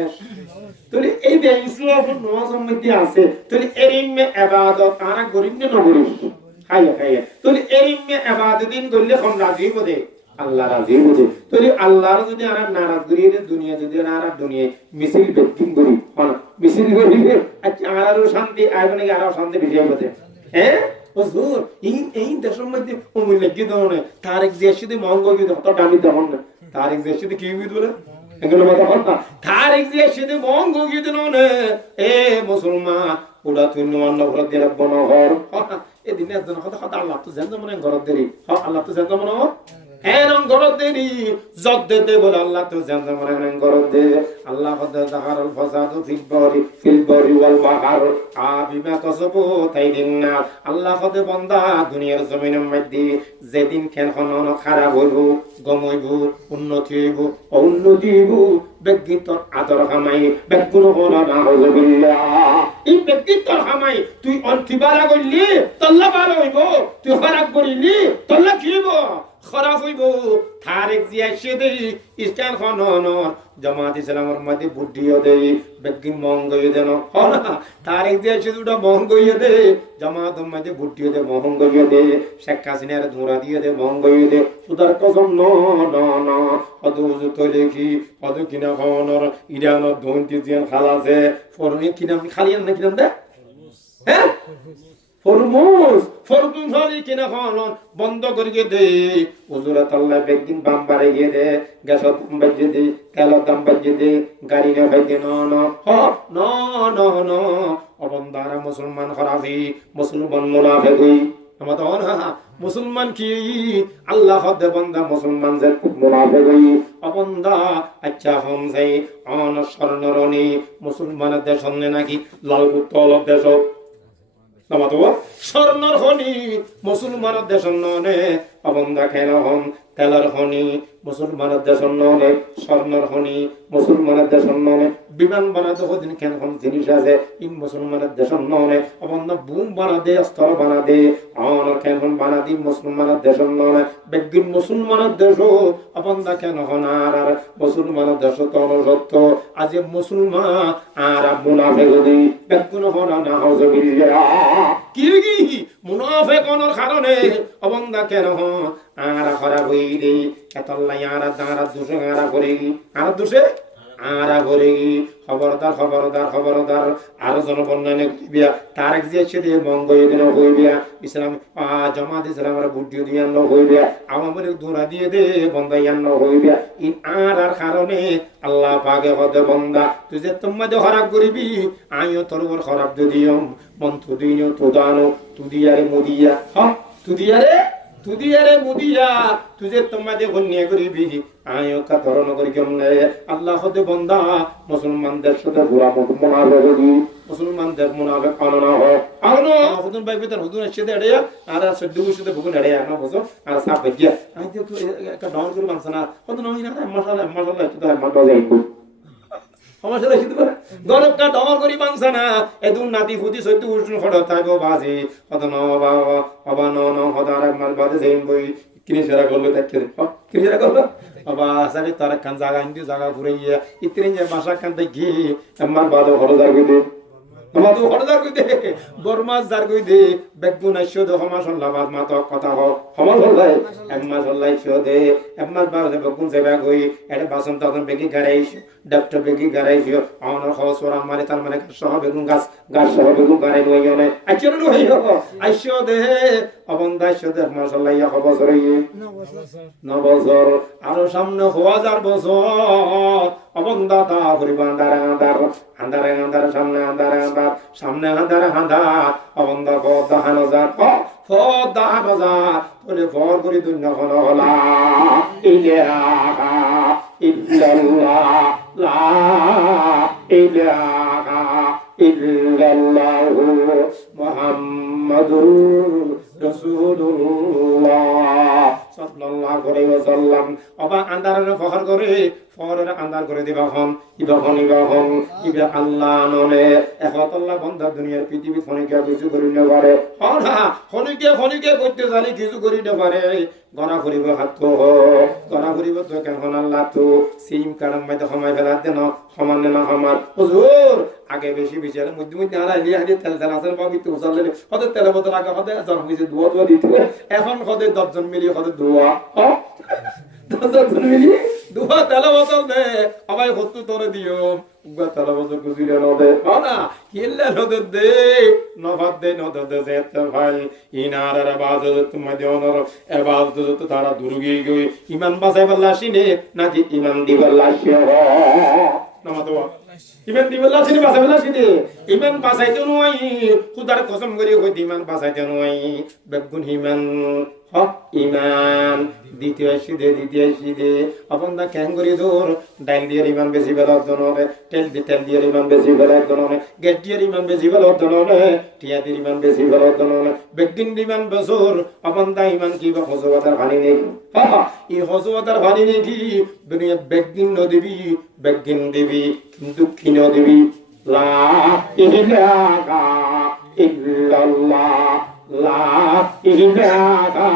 তাহলে এই যে সওয়াব নামাজের মধ্যে আছে তাহলে এরিমে ইবাদত আর গরিব নে নগরিব হায় হায় তাহলে এরিমে ইবাদতিন করলে কোন রাজি হবে আল্লাহ রাজি হবে তাহলে আল্লাহর যদি আর নারাজ করিয়ে দুনিয়া যদি আর দুনিয়া মিছিল বেদিন করি হন মিছিল করিলে আচ্ছা আরো শান্তি আইবনে আরো শান্তি বেশি হবে হ্যাঁ হুজুর এই দেশের মধ্যে অমূল্য কি ধরনের তারিখ যে শুধু মঙ্গল কি কত দামি তখন না তারিখ যে শুধু কি বলে এগুলো কথা কথা তারিখ যে শুধু মঙ্গল কি ধরনে এ মুসলমান ওরা তুই নন্ন ঘর দিয়ে রাখবো না ঘর এই দিনের জন্য কথা কথা আল্লাহ তো জানতো মনে ঘর দেরি আল্লাহ তো জানতো মনে এরম গরদ দেরি জদ দে বলে আল্লাহ তো জানতো মনে গরদ দে আল্লাহ কদা যাহারুল ফাসাদু ফিল বারি ওয়াল বাহর বিমা কাসাবু তাইদিননা আল্লাহ কদে বান্দা দুনিয়ার জমিনের মধ্যে যেদিন কেন কোন খারাপ হইব গম হইব উন্নতি হইব অউন্নতি হইব ব্যক্তিত্ব আদর কামাই বেগুন করা না হযবিল্লাহ এই ব্যক্তিত্ব কামাই তুই অন্তিবালা কইলি তল্লা ভালো হইব তুই খারাপ করিলি তল্লা কি হইব খারাপ হইব তারিখ জিয়া সেদে ইসলাম খানন জামাত ইসলামের মধ্যে বুদ্ধিও দে বেগিন মঙ্গই দেন হনা তারিখ জিয়া সেদুটা মঙ্গই দে জামাতের মধ্যে বুদ্ধিও দে মঙ্গই দে শেখ হাসিনার ধুরা দিয়ে দে মঙ্গই দে সুদার কসম ন ন ন অদুজ তো দেখি অদু কিনা খানর ইরানের ধন্তি জিয়ান খালাছে ফরনি কিনা খালিয়ান না কিনা দে হ্যাঁ ফরমুজ ফরতুন খালি কিনা খান বন্ধ করিয়ে দে হুজুরাত আল্লাহ বেগিন বাম বাড়ে গিয়ে দে গ্যাস দাম বাজে দে তেল দাম বাজে দে গাড়ি না ভাই দে ন অবন্দারা মুসলমান খরাফি মুসলমান মুনাফিকি আমাদের মুসলমান কি আল্লাহ হদে বান্দা মুসলমান যে মুনাফিকি অবন্দা আচ্ছা হম যাই অন স্বর্ণরণী মুসলমানের দেশ নাকি লালকুত তলব দেশ স্বর্ণর খনি মুসলমানের দেশ ননে অবন্ধা কেন হন তেলার খনি মুসলমানের দেশের ননে স্বর্ণর খনি মুসলমানের দেশের ননে বিমান বানাতে দিন কেন কোন জিনিস আছে ইন মুসলমানের দেশের ননে অবন্ধা বুম বানা দে অস্ত্র বানা দে আর কেন বানা দি মুসলমানের দেশের ননে বেগিন মুসলমানের দেশ অবন্ধা কেন হন আর মুসলমানের দেশ তন সত্য আজ মুসলমান আর মুনাফিক দি বেগুন হন না হজবিল্লাহ কি মুনাফিকনের কারণে অবন্ধা কেন হন আর খারাপ হই রে এতলাই আর দাঁড়া দুশো আরা করে আর দুশে আরা করে খবরদার খবরদার খবরদার আরো জনবন্যানে কইবিয়া তারেক যে সেদে মঙ্গই দিন হইবিয়া ইসলাম জামাত ইসলামের বুদ্ধি দিয়ে ন হইবিয়া আমাদের দূরা দিয়ে দে বন্দাইয়ান ন হইবিয়া ইন আর কারণে আল্লাহ পাকে হতে বন্দা তুই যে তোমাদের খারাপ করিবি আমিও তোর উপর খারাপ দিও মন তুদিও তুদানো তুদিয়ারে মুদিয়া হ্যাঁ তুদিয়ারে মুদিয়া তুজে তোমাদের গণ্য করিবি আয়ো কা ধরন করি কেমনে আল্লাহ হতে বন্দা মুসলমানদের সাথে পুরা মুনাফিক মুসলমানদের মুনাফিক আননা হোক আনো হুদুন ভাই ভিতর হুদুন এসে দেড়ে আর সদ্দু সাথে বুকুন এড়ে না বুঝো আর সাপ গিয়া আই তো একটা ডাউন করে মানছনা হুদুন আমি না মশলা মশলা একটু মাটো যাই সমস্যা রাখি দিবা গরবটা ডর করি মানছে না এদুন নাতি ফুটি সত্যি উষ্ণ খড় থাকবো বাজি কত ন বাবা ন হদার মাল বাজে যেম বই কিনে সেরা করলো দেখতে কিনে সেরা করলো বাবা সারি তার কান জায়গা ইন্দি জায়গা ঘুরে গিয়ে ইত্রিন যে বাসা কান দেখি আমার বাদো খড় জার কই দে বাবা তো খড় জার কই দে বরমাস জার কই দে বেগুন আইছো দো হমা সল্লাবাদ মাত কথা হ হমা সল্লাই এক মাস সল্লাই ছো দে এক মাস বাদে বেগুন যাবা কই এটা বাসন তখন বেগি গারাইছো ডক্টর বেগি গারাইছো আমার খসরা মারে তার মানে সহ বেগুন গাছ সহ বেগুন গারাই নই জনে আইছো নই আইছো দে অবন্ধা আইছো দে মাশাআল্লাহ ইয়া বছর 9 বছর আর সামনে 1000 বছর অবন্ধা তা হরিবা আন্দার সামনে আন্দার অবন্ধা পদ হানজা তোলে ফর করি দুনিয়া হল হলা ইলাহা ইল্লাল্লাহ লা ইলাহা ইল্লাল্লাহু মুহাম্মাদুর রাসূলুল্লাহ সাল্লাল্লাহু আলাইহি ওয়াসাল্লাম অবা আন্দারের ফখর করে ফখরের আন্দার করে দিবা হন ইবা ইবা আল্লাহ নলে একত আল্লাহ বন্ধা দুনিয়ার পৃথিবী খনিকে কিছু করি না পারে হনা খনিকে করতে জানি কিছু করি না পারে গনা করিব হাত গনা করিব তো কেন আল্লাহ তো সিম কারণ মাইতে সময় ফেলা দেন সমান না সমান হুজুর আগে বেশি বিচারে মধ্যে আড়াইলি হাতে তেল আছে বা বিতে উচালে হতে তেল বোতল আগে হতে জন হইছে দোয়া দিতে এখন হতে 10 জন মিলি হতে দোয়া 10 জন মিলি দোয়া তেল বোতল দে আমায় হত্তু তোরে দিও উগা তেল বোতল গুজিলে নদে না কিল্লা নদে দে নবাদ দে নদে দে যেত ভাই ইনার বাজত তুমি দেওনর এবাদত তো তারা দুরুগি গই ইমান বাসাইবার লাশিনে নাকি ইমান দিবার লাশি নামাতো ইমান দিবার লাশিনে বাসাইবার লাশিনে ইমান বাসাইতে নয় খুদার কসম করি কই ইমান বাসাইতে নয় বেগুন ইমান হক ইমান দ্বিতীয় সিদে আপনদা ক্যাঙ্গরি দূর ডাইল দিয়ে ইমান বেশি বেলার দনরে তেল দিয়ে ইমান বেশি বেলার দনরে গ্যাস দিয়ে ইমান বেশি বেলার দনরে টিয়া দিয়ে ইমান বেশি বেলার দনরে বেগিন ইমান বছর আপনদা ইমান কি বা হজওয়াতার ভানি নেই এই হজওয়াতার ভানি নেই কি দুনিয়া বেগিন নদিবি বেগিন দেবী কিন্তু কি নদিবি লা ইলাহা ইল্লাল্লাহ লা ইলাহা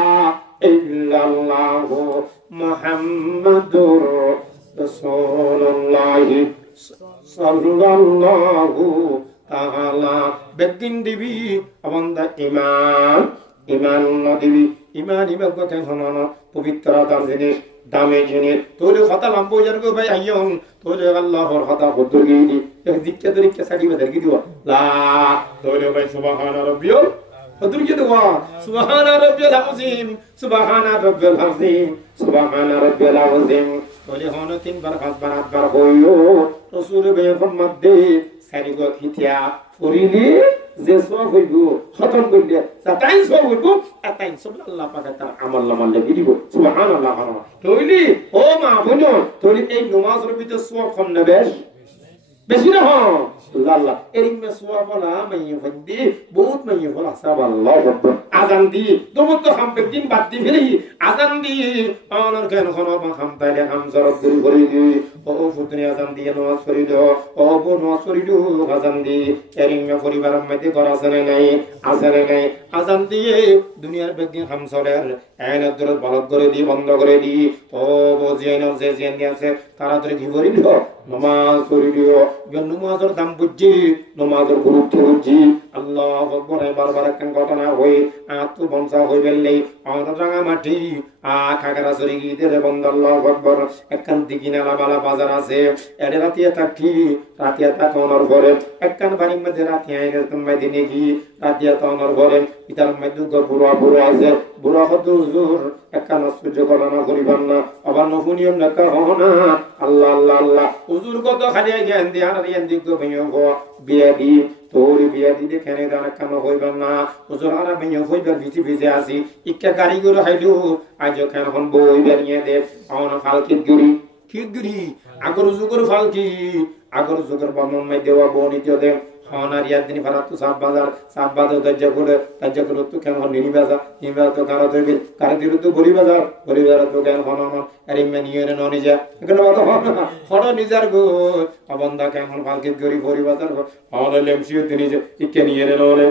ইল্লাল্লাহু মুহাম্মাদুর রাসূলুল্লাহ সাল্লাল্লাহু তাআলা বেগিন দিবি আমন্দা ইমান নদিবি ইমান কেন হন পবিত্রতার জিনিস দামে জিনিস তোরে কথা লম্বো জারগো ভাই আইয়ম তোরে আল্লাহর কথা বদলি দি এক দিককে দরিকে সাকি বেদর কি দিও লা তোরে ভাই সুবহান রাব্বিয়াল ফদরকে দোয়া সুবহান রাব্বিয়াল আযীম সুবহান রাব্বিয়াল আযীম সুবহান রাব্বিয়াল আযীম তোরে হন 3 বার 5 বার 8 বার হইও রাসূল বেগম মধ্যে সারিগো খিতিয়া ফরিলি যে সব হইব খতম কইলে তাই সব হইব তাই সব আল্লাহ পাক তার আমল নামা লাগি দিব সুবহানাল্লাহ তোইলি ও মা বোন তোইলি এই নামাজের ভিতর সব কম নেবে বেশি না আল্লাহ এরিম মে সুয়া বলা মাইয়ে ফদ্দি বহুত মাইয়ে বলা সাব আল্লাহ আজান দি দমত হাম বেদিন বাদ দি ফেলি আজান দি অনর কেন কোন হাম তাইলে হাম জরব করি করি দি ও ফুতনি আজান দিয়ে নামাজ পড়ি দাও ও বো নামাজ পড়ি দাও আজান দি এরিম মে পরিবারের মধ্যে করা আছে নাই আজান দিয়ে দুনিয়ার বেদিন হাম চলের আইনের দরদ ভালত করে দি বন্ধ করে দি ও বো জিয়ানোর যে জিয়ান আছে তাড়াতাড়ি কি করি দিও নামাজ পড়ি দিও নামাজের দাম বুঝছি নামাজের গুরুত্ব বুঝছি আল্লাহু আকবার বারবার একটা ঘটনা হই আত্ম বংশা হই বেললেই আমার রাঙা মাটি খাগড়া সরি গিয়ে রে বন্ধ আল্লাহু আকবার একখান দিকিনালা বালা বাজার আছে এডে রাতিয়া থাকি রাতিয়া থাকানোর পরে একখান বাড়ির মধ্যে রাতি আইনে তুমি দিনে কি রাতিয়া থাকানোর পরে ইতার মধ্যে বুড়া বুড়া আছে বুড়া হতো হুজুর একখান সহ্য করানো করিবান না আবার নফুনিয়ম লেখা হো না আল্লাহ আল্লাহ আল্লাহ হুজুর কত খালি জ্ঞান দিয়ে আর জ্ঞান দিক বিয়া দি তোর বিয়া দিতে খেনে দাঁড়া কেন হইবার না হুজুর আর মেয়ে হইবার ভিজে ভিজে আসি ইকা গাড়ি করে হাইলু আজ কেন হন বই বেরিয়ে দে আমার ফালকিত গুড়ি আগর যুগের ফালকি আগর যুগের বর্ণন মাই দেওয়া বর্ণিত দে হনার ইয়াদ দিন ফারাত তো সাব বাজার দজ্জা করে তো কেন নিনি বাজার তো কারা দেবে কারা দিল তো বলি বাজার তো কেন হন আরে নিয়ে ননি যা এখানে কথা হন নিজার গো অবন্ধা কেমন ফালকিত গরি বলি বাজার হন লেমসিও তিনি যে ইকে নিয়ে নলে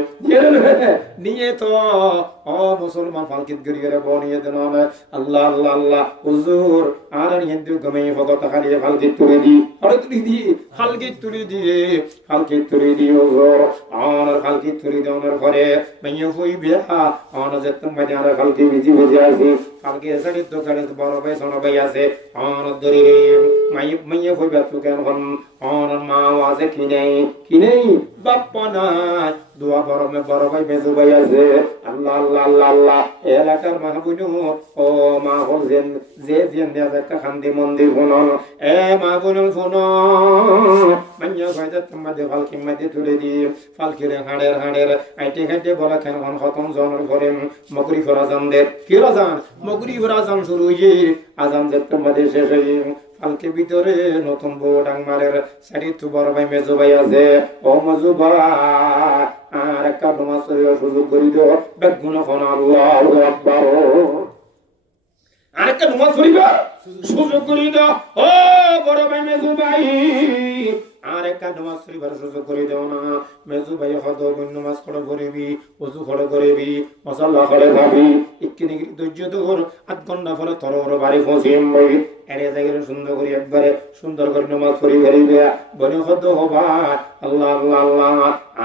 নিয়ে তো ও মুসলমান ফালকিত গরি করে বনিয়ে দেন আল্লাহ আল্লাহ আল্লাহ হুজুর আর হিন্দু গমে ভগত খালি ফালকিত তুলে দি আরে ফালকিত তুলে দি আর কালকে তুলি দেওয়ার পরে মাইয়া হই বিয়া আর যেতাম মাঝে আর কালকে বিজি বেজে আসি কালকে এসে দোকানে বড় ভাই ছোট ভাই আছে আর ধরে মাইয়া হই বিয়া তো কেন আর মা আছে কি নেই বাপ্পা নাই দোয়া বড় ভাই মেজু ভাই আছে আল্লাহ আল্লাহ আল্লাহ আল্লাহ এলাকার মাহবুনু ও মা হল যে একটা খান্দি মন্দির ফোন এ মা বোন ফোন মাইয়া ভাই যেতাম মাঝে ফালকি মাঝে তুলে দি ফালকিরে হাড়ের আইটে খাইটে বলা কেন খতম জনের ঘরে মগরি ফরা জান দে কি রাজান মগরি ফরা জান শুরু হয়ে আজান যেতাম মাঝে শেষ হয়ে ফালকে ভিতরে নতুন বউ ডাংমারের সারি তু বড় ভাই মেজো ভাই আছে ও মজু ভাই আর একটা নামাজ পড়ার সুযোগ করে দিও বেগুন খন আল্লাহু আকবার আর একটা নামাজ পড়িবা সুযোগ করে দাও ও বড় ভাই মেজো ভাই আর একটা নামাজ পড়িবার সুযোগ করে দাও না মেজু ভাই হদ নামাজ পড়া করিবি ওযু খড় করিবি মশাল্লা করে খাবি ইকিনি ধৈর্য ধর 8 ঘন্টা পরে তোর বাড়ি পৌঁছিম ভাই এনে জায়গায় সুন্দর করে একবারে সুন্দর করে নামাজ পড়ি বেরিয়ে বনে হদ হবা আল্লাহ আল্লাহ আল্লাহ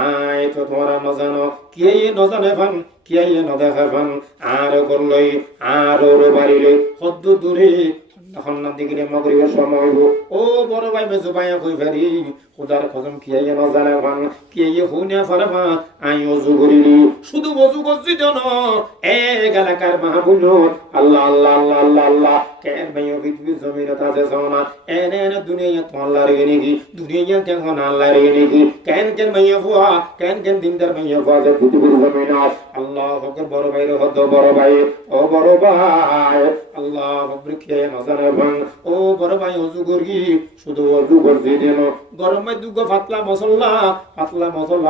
আয় তো তোমরা নজানো কে নজানে ফান কে নদেখা ফান আর করলই আর ওর বাড়িলে হদ দূরে এখন না দিকে মগরিবের সময় হইব ও বড় ভাই মেজো ভাইয়া কই ফেরি খুদার কসম কিয়াইয়া না জানে ভান কিয়াইয়া হুনিয়া ফারবা আই ওযু করিলি শুধু ওযু করছি জানো এ এলাকার মাহবুব আল্লাহ আল্লাহ আল্লাহ আল্লাহ আল্লাহ কেন ভাইয়া পৃথিবীর জমিনত আছে সোনা এনে দুনিয়া তো আল্লাহ রে নাকি দুনিয়া কেন আল্লাহ রে নাকি কেন ভাইয়া ফুয়া কেন দিনদার ভাইয়া ফুয়া যে পৃথিবীর জমিন আল্লাহু আকবার বড় ভাই রে হদ বড় ভাই ও বড় ভাই আল্লাহু আকবার কে না জানে ভান ও বড় ভাই ওযু করি শুধু ওযু করছি যেন গরম দুগো পাতলা মশলা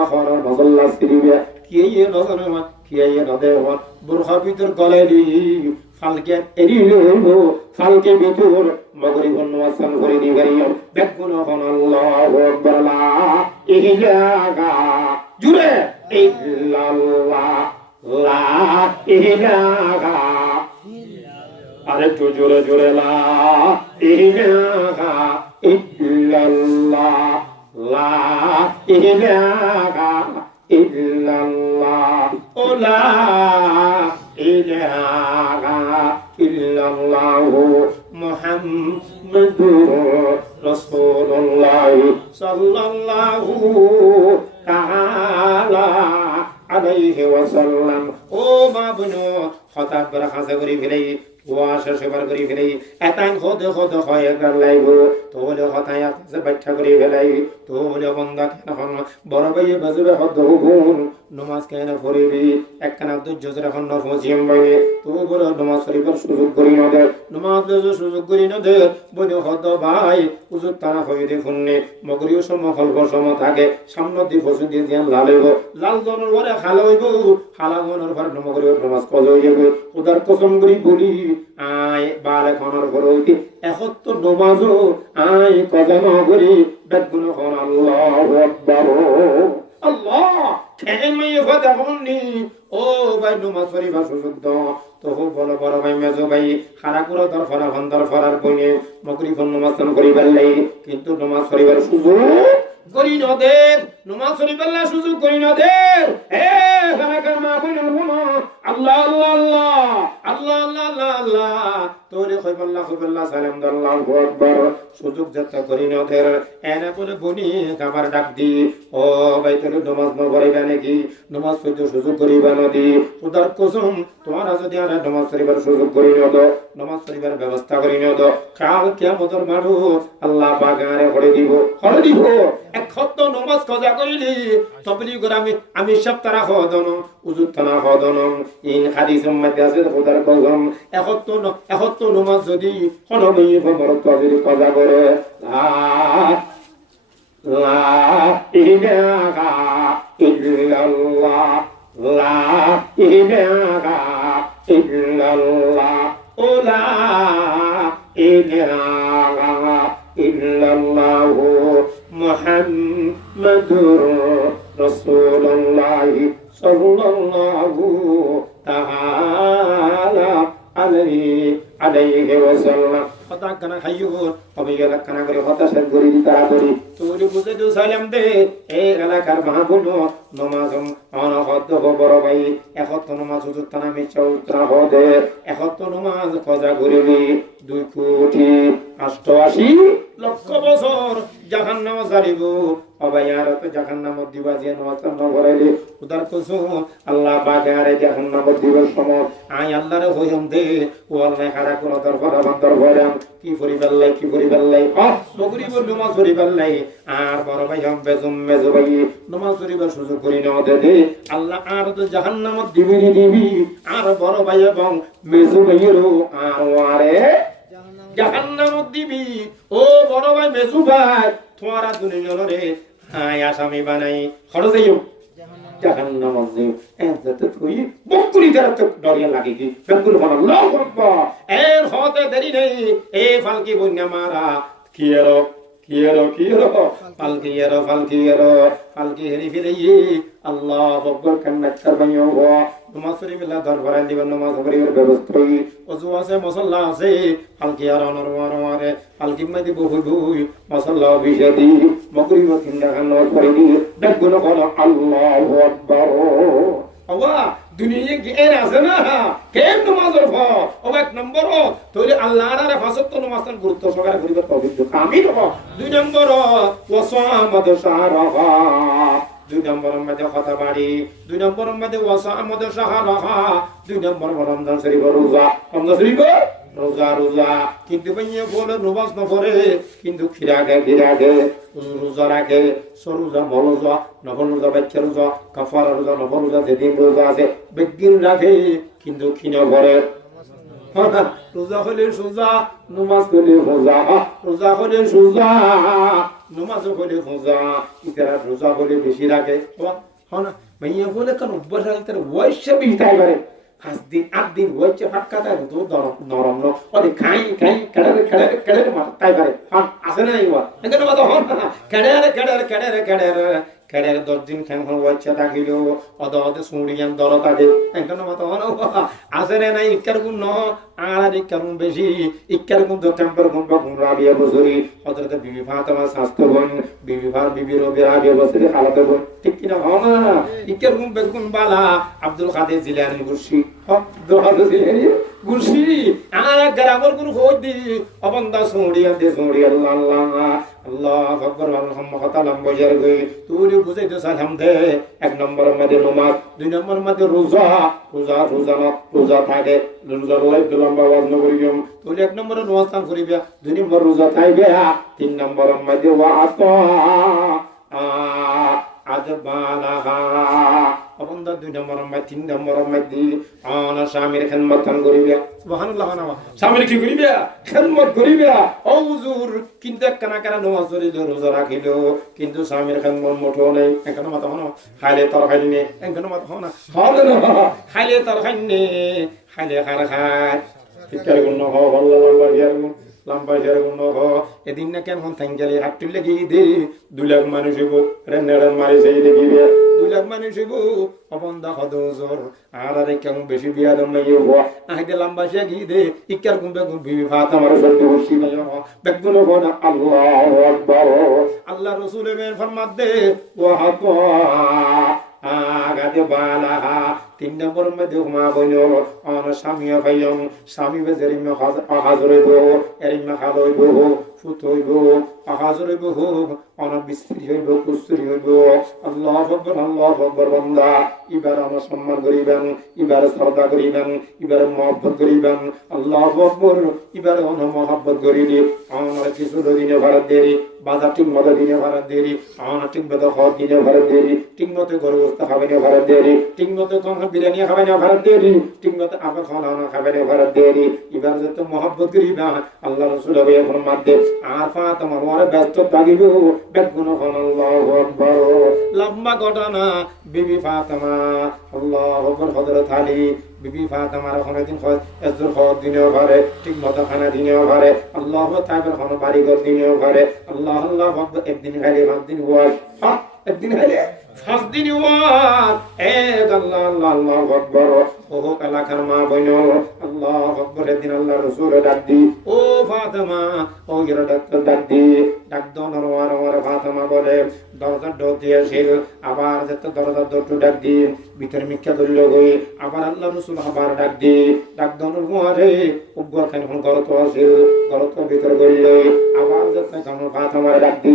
খরার মশলা সিরিবে কিয়ে নজরে মা কিয়ে নদে হন বুরখা ভিতর গলেলি ফালকে এরিলো ফালকে ভিতর মগরি বন ওয়াসান করে দি গারিও বেগুন হন আল্লাহু আকবার লা ইলাহা জুরে ইল্লাল্লাহ লা ইলাহা আরেকটু জোরে জোরে লা ইলাহা ইল্লাল্লাহ লা ইলাহা ইল্লাল্লাহ ও লা ইলাহা ইল্লাল্লাহ মুহাম্মাদুর রাসূলুল্লাহ সাল্লাল্লাহু তাআলা আলাইহি ওয়াসাল্লাম ও মা বোন হঠাৎ করে হাসা করে ফেলে কুয়াশা সেবার করে ফেলে এতাইন খদ হয় একবার লাইব তোলে হতায় আছে ব্যাখ্যা করে ফেলাই তোলে বন্ধা কেন হন বড় ভাইয়ে বাজবে হদ হুকুন নমাজ কেন পড়িবি একখানা ধৈর্য যখন নফসিম ভাই তো বড় নমাজ শরীফের সুযোগ করি না দে নমাজ সুযোগ করি না দে বলে হদ ভাই হুজুর তারা হয়ে দেখুননি মগরিও সম হলব সম থাকে সামনে দিয়ে ফসল দিয়ে দিয়ান লালেব লাল জনের পরে খালা হইব খালা মনের পরে মগরিও নমাজ কজ হয়ে যাবে ওদার কসম করি বলি আয় বারে খানার পরে হইতে এখন তো নমাজও আয় কজা না করি বেদগুণ হন আল্লাহু আকবার আল্লাহ কেন মেয়ে কথা হননি ও ভাই নমাজ পড়িবার সুযোগ দাও তো বলো বড় ভাই মেজো ভাই খারা করে দর ফরা ভন্দর ফরার বনে মগরি ফোন নমাজ করিবার লাই কিন্তু নমাজ পড়িবার সুযোগ করি নদের নমাজ পড়িবার সুযোগ করি নদের এ খারাকার মা কইন বলো আল্লাহ আল্লাহ আল্লাহ আল্লাহ আল্লাহ আল্লাহ তোরে কইবাল্লাহ সালাম আল্লাহু আকবার সুযোগ যাত্রা করি নদের এনা করে বনি খাবার ডাক দি ও ভাই তোরে নমাজ ন পড়িবা নাকি নমাজ পড়তে সুযোগ করিবা নদি খোদার কসম তোমার যদি আর নমাজ পড়িবার সুযোগ করি নদ নমাজ পড়িবার ব্যবস্থা করি নদ কাল কিয়ামতের মাঠে আল্লাহ পাক আরে করে দিব এক খত নমাজ কজা কইলি তবলি করে আমি সব তারা হদন উজুত তারা হদন ইন হাদিসের মধ্যে আছে খোদার কসম একত নমাজ যদি হনমি ফমরত যদি কজা করে লা ইলাহা ইল্লাল্লাহ লা ইলাহা ইল্লাল্লাহ ও লা ইলাহা ইল্লাল্লাহ মুহাম্মাদুর রাসূলুল্লাহ সাল্লাল্লাহু তাআলা আলাইহি ওয়াসাল্লাম হতা কানা খাইও হবে গেলা কানা করে হতাশার গরি তাড়াতাড়ি তোরে বুঝে দু সালাম দে এ এলাকার মাহবুব নমাজম আনা হদ বড় ভাই একত নমাজ হুজুর তানা মিছা উত্তরা হদে একত নমাজ কজা করিবি 2 কোটি 88 লক্ষ বছর জাহান্নাম জারিব অবাই আর তো জাহান্নাম দিবা যে নমাজ না করাইলে উদার কসম আল্লাহ পাক আরে জাহান্নাম দিবার সময় আই আল্লাহর হইম দে ও আল্লাহ খাড়া কোন দরবার বান্দর ভরাম কি পরিবাল্লাই মগরিব নমাজ পরিবাল্লাই আর বড় ভাই হম বেজুম মেজো ভাই নমাজ পরিবার সুযোগ করি না দে আল্লাহ আর তো জাহান্নাম দিবি আর বড় ভাই এবং মেজো ভাইয়েরও আর ওয়ারে জাহান্নাম দিবি ও বড় ভাই মেজু ভাই তোমারা দুনিয়া রে আয় আসামি বানাই খরচ যাইও জাহান্নাম দিও এত তুই বকুরি দ্বারা তো ডরিয়া লাগে কি বেকুল বল আল্লাহু আকবার এর হতে দেরি নেই এ ফালকি বন্যা মারা কিয়েরো ফালকি হেরি ফিরে আল্লাহু আকবার কান্নাত করবাইও নমাজ পড়িবিল্লাহ দরবারে দিবেন নমাজ পড়িবার ব্যবস্থা ওযু আছে মুসাল্লা আছে ফালকি আর অনরমারে ফালকি মধ্যে বই মুসাল্লা বিশাদি মাগরিব তিনটা নামাজ পড়িবি দেখগুলো বলো আল্লাহু আকবার আওয়া দুনিয়া কি এর আছে না কেন নামাজের ফল ও এক নম্বর তাহলে আল্লাহর আর ফাসত নামাজের গুরুত্ব সহকারে করিবার তৌফিক আমি দেব 2 নম্বর ওয়াসামাদ শাহরাহা 2 নম্বরের মধ্যে কথা বাড়ি 2 নম্বরের মধ্যে ওয়াসামাদ শাহরাহা 2 নম্বর রমজান শরীফ রোজা কিন্তু ভাইয়া বলে নমাজ না পড়ে কিন্তু খিরাগে রোজা রাখে সরোজা মলজা নফল রোজা বাচ্চা রোজা কাফারা রোজা নফল রোজা যেদিন রোজা আছে বেগিন রাখে কিন্তু খিনা পড়ে রোজা হলে সোজা নমাজ হলে সোজা রোজা হলে সোজা নমাজ হলে সোজা ইতারা রোজা হলে বেশি রাখে না ভাইয়া বলে কেন অভ্যাস রাখতে ওয়াইসা বেশি তাই পারে 8 দিন ওয়াইসা ফাটকাটা তো নরম ন ওরে খাই কেড়ে মাথা তাই পারে আসে না ইওয়া এখানে মাথা হন না কেড়ে 10 দিন খান ওয়াইসা থাকিল অদে সুড়িয়ান দর থাকে এখানে মাথা হন আসে না ইকার গুণ আর ইকার বেশি ইকার গুণ তো টেম্পার গুণ বা গুণ রাবিয়া বছরি হযরত বিবি ফাতেমা স্বাস্থ্য বোন বিবি রাবিয়া বছরি খালাতে বোন ঠিক কি না হন না ইকার গুণ বেগুন বালা আব্দুল কাদের জিলানী মুর্শিদ খুশি আর গ্রামের কোন খোঁজ দি অবন্দা সুড়িয়া দে সুড়ি আল্লাহ আল্লাহ আল্লাহ আকবার আল্লাহুম্মা তাআলা বজার গই তুই বুঝাই তো সালাম দে এক নম্বর মধ্যে নামাজ দুই নম্বর মধ্যে রোজা রোজা থাকে রোজার লাইফ লম্বা ওয়াজন করিম তুই এক নম্বরে নামাজ করিবা দুই নম্বর রোজা থাকবে তিন নম্বর মধ্যে ওয়াতা আদবালাহা অবন্দা দুই নম্বর মধ্যে তিন নম্বর মধ্যে আনা স্বামীর খেদমত করিবে সুবহানাল্লাহ না স্বামীর কি করিবে খেদমত করিবে ও হুজুর কিন্তু কানা কানা নামাজ পড়িল রোজা রাখিল কিন্তু স্বামীর খেদমত মোটো নাই এখানে মত হনো খাইলে তর খাইলে এখানে মত হনো হবে না খাইলে তর খাইলে খাইলে খার খায় ঠিকঠাক গুণ হ আল্লাহ আল্লাহ ইয়ার লম্বা যেরকম হ এদিন না কেমন থাঙ্গেলে হাত লেগে দে 2 লাখ মানুষ হইব রেন্নাড়ান মারি সেই দেখিবে 2 লাখ মানুষ হইব অবন্দা হদজর আর আরে কেমন বেশি বিয়া দম নাই হইব আইতে লম্বা সে গি দে ইকার গুম্বে গুম্বি ফাত আমার সত্যি বসি নাই বেগুন বনা আল্লাহু আকবার আল্লাহ রাসূলের ফরমাত দে ওয়া হাতা আগাতে বালাহা তিন নম্বর মধ্যে মা বইনো অন স্বামীয়া ভাইয়ং স্বামী বেজেরি মে হাজরে বো এরি মে হালই বো ফুত হইব হাজরে বো অন বিস্ত্রি হইব কুস্ত্রি হইব আল্লাহু আকবার বান্দা এবার আমরা সম্মান করিবেন এবার শ্রদ্ধা করিবেন এবার মহব্বত করিবেন আল্লাহু আকবার এবার অন মহব্বত করিলে আমরা কিছু দিনে ভারত দেরি বাজার ঠিক মতো দিনে ভারত দেরি আমরা ঠিক মতো হদ দিনে ভারত দেরি ঠিক মতো গরুস্ত খাবে না ভারত দেরি ঠিক মতো বিরিয়ানি খাবে না ভারত দেরি ঠিক মতো আপা খাওয়ানো খাবে না ভারত দেরি এবার যত মহব্বত করিবা আল্লাহ রাসূল এর মধ্যে আর ফাতেমা ওরে ব্যস্ত থাকিব বেগুন হন আল্লাহু আকবার লম্বা ঘটনা বিবি ফাতেমা আল্লাহু আকবার হযরত আলী বিবি ফাতেমার ওখানে দিন এজর হদ দিনেও পারে ঠিক মতো খানা দিনেও পারে আল্লাহু তাআলা কোন বাড়ি ঘর দিনেও পারে আল্লাহ আল্লাহু আকবার একদিন খাইলে 5 দিন ওয়াজ একদিন খাইলে 5 দিন ওয়াজ এক আল্লাহ আল্লাহু আকবার ও এলাকার মা বইন আল্লাহু আকবার একদিন আল্লাহ রাসূল ডাক দি ও ফাতেমা ও এর ডাক দি ডাক দনর ওয়ার ফাতেমা বলে দরজা ডোর দিয়েছিল আবার যত দরজা ডোর ডাক দি ভিতর মিক্কা ধরল গই আবার আল্লাহ রাসূল আবার ডাক দি ডাক দনর ওয়ারে উগ্র খান গরত আছিল গরত ভিতর গইল আবার যত কাম ফাতেমা ডাক দি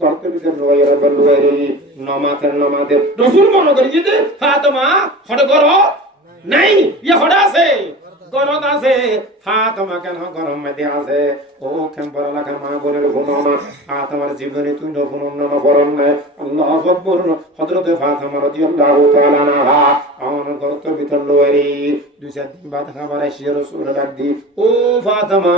গরত ভিতর রয়ের বলুয়ারি নমাতে রাসূল মনে করি যে ফাতেমা হট করো নাই ইয়ে হট আছে গরত আছে ফাতেমা কেন গরম মধ্যে আছে ও কেমবর লাগার মা বলে ঘুমাও না ফাতেমার জীবনে তুই নফুন না পরম না আল্লাহু আকবার হযরত ফাতেমা রাদিয়াল্লাহু তাআলা আনহা আওন গরত ভিতর লয়েরি 2-4 দিন বাদ খাবার এসে রাসূল ডাক দি ও ফাতেমা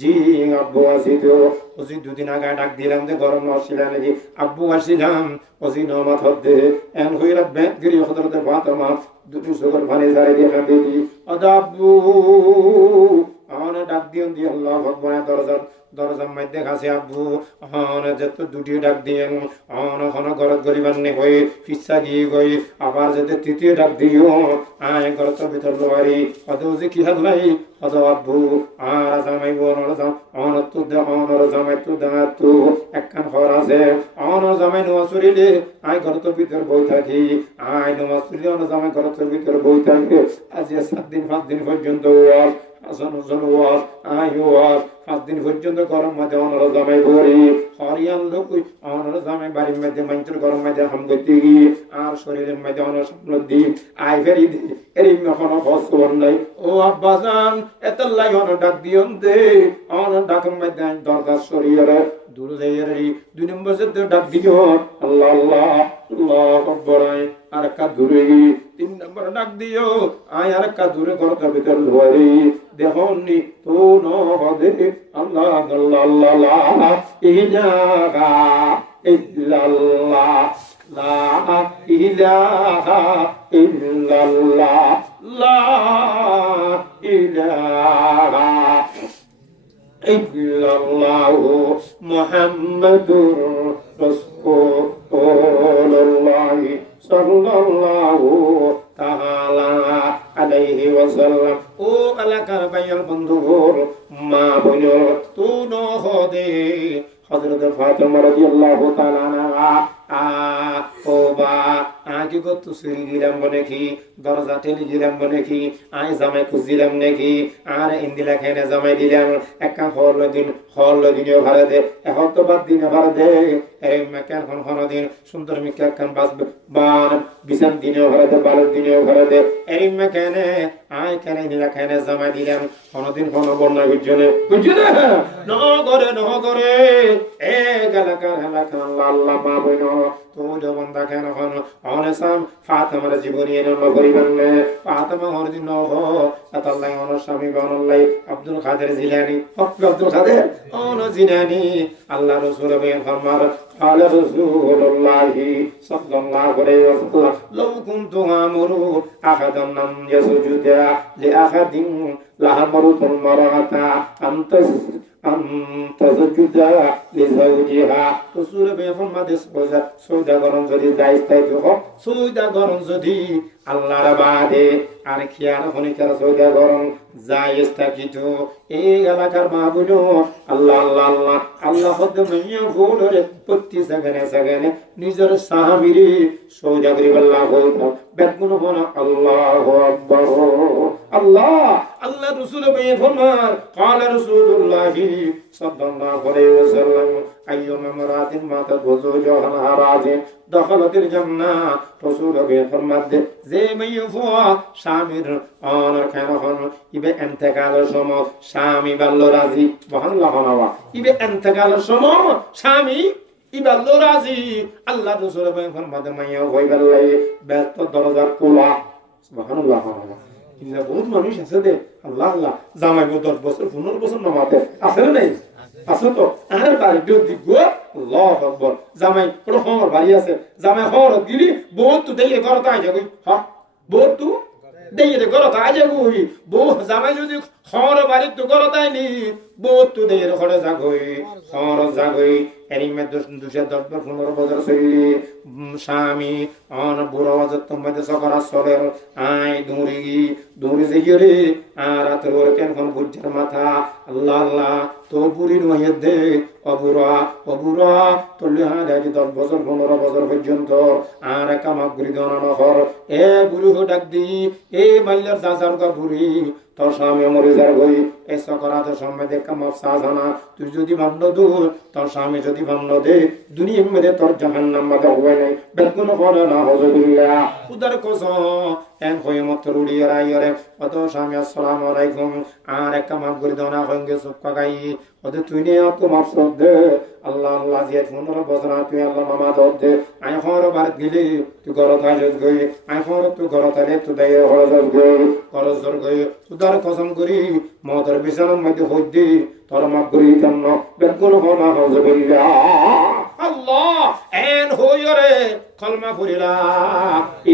জি আব্বু আসিতো ওজি 2 দিন আগে ডাক দিলাম যে গরম আসছিল নাকি আব্বু আসিলাম ওজি নামাত হদে এন হইরা বেদ গরি হযরত ফাতেমা দুটো সুগর পানি ধারে দিয়ে কাঁদে দি আদাবু আওন ডাক দিও দি আল্লাহু আকবার দরজার মধ্যে কাছে আব্বু আওন যত দুটি ডাক দিয়েন আওন হন গরত গরিবান নে হই ফিসা গিয়ে গই আবার যদি তৃতীয় ডাক দিও আয় গরত ভিতর লওয়ারি অদৌজি কি হালাই অদ আব্বু আর জামাই বনর জাম অনর জামাই তো দাঁতু একখান ঘর আছে অনর জামাই নওয়াসুরিলে আয় গরত ভিতর বই থাকি আয় নওয়াসুরিলে অনর জামাই গরত ভিতর বই থাকে আজ 7 দিন 5 দিন পর্যন্ত হাসান ওয়াজ আয় ওয়াজ 5 দিন পর্যন্ত গরম মধ্যে অনর জামাই ভরি হরিয়ান লোক অনর জামাই বাড়ির মধ্যে মন্ত্র গরম মধ্যে হাম করতে গিয়ে আর শরীরের মধ্যে অনর সামনে দি আই ফেরি দি এরই মখন ফসল নাই ও আব্বাজান এত লাই অনর ডাক দিয়ন দে অনর ডাকম মধ্যে দরকার শরীরে দূর যাইরি 2 নম্বর যে ডাক দিও আল্লাহ আল্লাহ আল্লাহু আকবার আর কা দূরে 3 নম্বর ডাক দিও আয় আর কা দূরে গরত ভিতর ধরি দেখনি তো ন হদে আল্লাহ আল্লাহ আল্লাহ ইলাহা ইল্লাল্লাহ লা ইলাহা ইল্লাল্লাহ লা ইলাহা ইল্লাল্লাহু মুহাম্মাদুর রাসূলুল্লাহ সাল্লাল্লাহু তাআলা আলাইহি ওয়াসাল্লাম ও এলাকার ভাইয়ার বন্ধুগণ মা বোন তো ন হদে হযরত ফাতেমা রাদিয়াল্লাহু তাআলা আনহা ও বা কি করতো চুরি গিলাম নাকি দরজা ঠেলি গিলাম নাকি আয় জামাই খুঁজছিলাম নাকি আর ইন্দিলা খেয়ে জামাই দিলাম একটা হল দিনও ভাড়া দে এখন তো বাদ দিনে ভাড়া দে এই মেকান দিন সুন্দর মিকা কান বাঁচবে বান বিছান দিনেও ভাড়া দে বালুর দিনেও ভাড়া দে এই মেকানে আয় কেন ইন্দিলা খেয়ে জামাই দিলাম কোনদিন কোনো বন্যা বুঝছনে নহরে এ গালাকার হেলাকার আল্লাহ মা বইন তোর বন্ধা কেন হন অনেসাম ফাতেমার জীবনী এনে করিবেন ফাতেমা হরদিন নহ আতাল্লাহ অনর স্বামী বনল্লাই আব্দুল কাদের জিলানী আব্দুল কাদের অন জিলানী আল্লাহ রাসূল বেন ফরমার قال رسول الله صلى الله عليه وسلم لو كنت امر احدا ان يسجد لاحد لامرت المرأة ان تسجد لزوجها رسول বেফরমাদ সৌদা গরম যদি দায়িত্ব হোক সৌদা গরম যদি আল্লাহর বাদে আর খেয়াল হনিকার সৌদা গরম জায়েজ থাকিত এই এলাকার মাহবুব আল্লাহ আল্লাহ আল্লাহ আল্লাহ হতে মাইয়া ভোরে প্রতি সেকেন্ডে নিজের সাহাবীরে সৌদা করিব আল্লাহ বলতো বেগুন বলা আল্লাহু আকবার আল্লাহ আল্লাহ রাসূল বেফরমান قال رسول الله صلى الله عليه وسلم ايما امراه ماتت وزوجها حراج دخلت الجنه رسول বেফরমান যে মাইয়া স্বামীর অনর কেন হন ইবে ইন্তেকালের সময় স্বামী বাল্য রাজি সুবহানাল্লাহ হনাওয়া ইবে ইন্তেকালের সময় স্বামী ইবাল্লো রাজি আল্লাহ রাসূল বেফরমান মাইয়া হইবাল্লাই ব্যস্ত দরজার কোলা সুবহানাল্লাহ হনাওয়া ইলা বহুত মানুষ আছে দে আল্লাহ আল্লাহ জামাই 10 বছর 15 বছর নামাতে আছে না নাই আছে তো আর বাড়ি দিগো আল্লাহু আকবার জামাই বড় হর বাড়ি আছে জামাই হর দিলি বহুত দেই করতে আই যাবি হ্যাঁ বহুত দেই করতে আই যাবি বহুত জামাই যদি হর বাড়ি তো করতে আইনি বহুত দেই করে যাগই হর যাগই এরি মে 10 বছর চলি স্বামী অন বুড়ো অজত মধ্যে সকরা চলে আই দৌড়ি যাইরে আর তোর কেন বুঝার মাথা আল্লাহ আল্লাহ তো বুড়ি নয় দে অবুরা তোলে হা দেখি 10 বছর 15 বছর পর্যন্ত আর কামাক বুড়ি দনানো হর এ বুড়ি ডাক দি এ মাল্লার যাজার গা বুড়ি তোর স্বামী মরে যার গই এ সকরা তো সম্মেদে কামাক সাজানা তুই যদি ভাবলো দূর তোর স্বামী যদি ভাবলো দে দুনিয়ার মধ্যে তোর জাহান্নাম মাথা হয় নাই বেগুন করে না হযবিল্লাহ উদার কোস এন হয়ে মত রুড়িয়ে রাইরে অত স্বামী আসসালামু আলাইকুম আর কামাক বুড়ি দনা হঙ্গে সুপকা গাই ওদে তুই নে অত মাফসদ দে আল্লাহ আল্লাহ জিয়া 15 বছর তুই আল্লাহ মামা দে আই হর বার দিলি তুই ঘর থাজস গই আই হর তুই ঘর থালে তুই দেয় হরজস গই হরজর গই উদার কসম করি মদর বিছানার মধ্যে হইদি তোর মাফ করি কেন বেগুন হনা হযবিল্লাহ আল্লাহ এন হইরে কলমা পড়িলা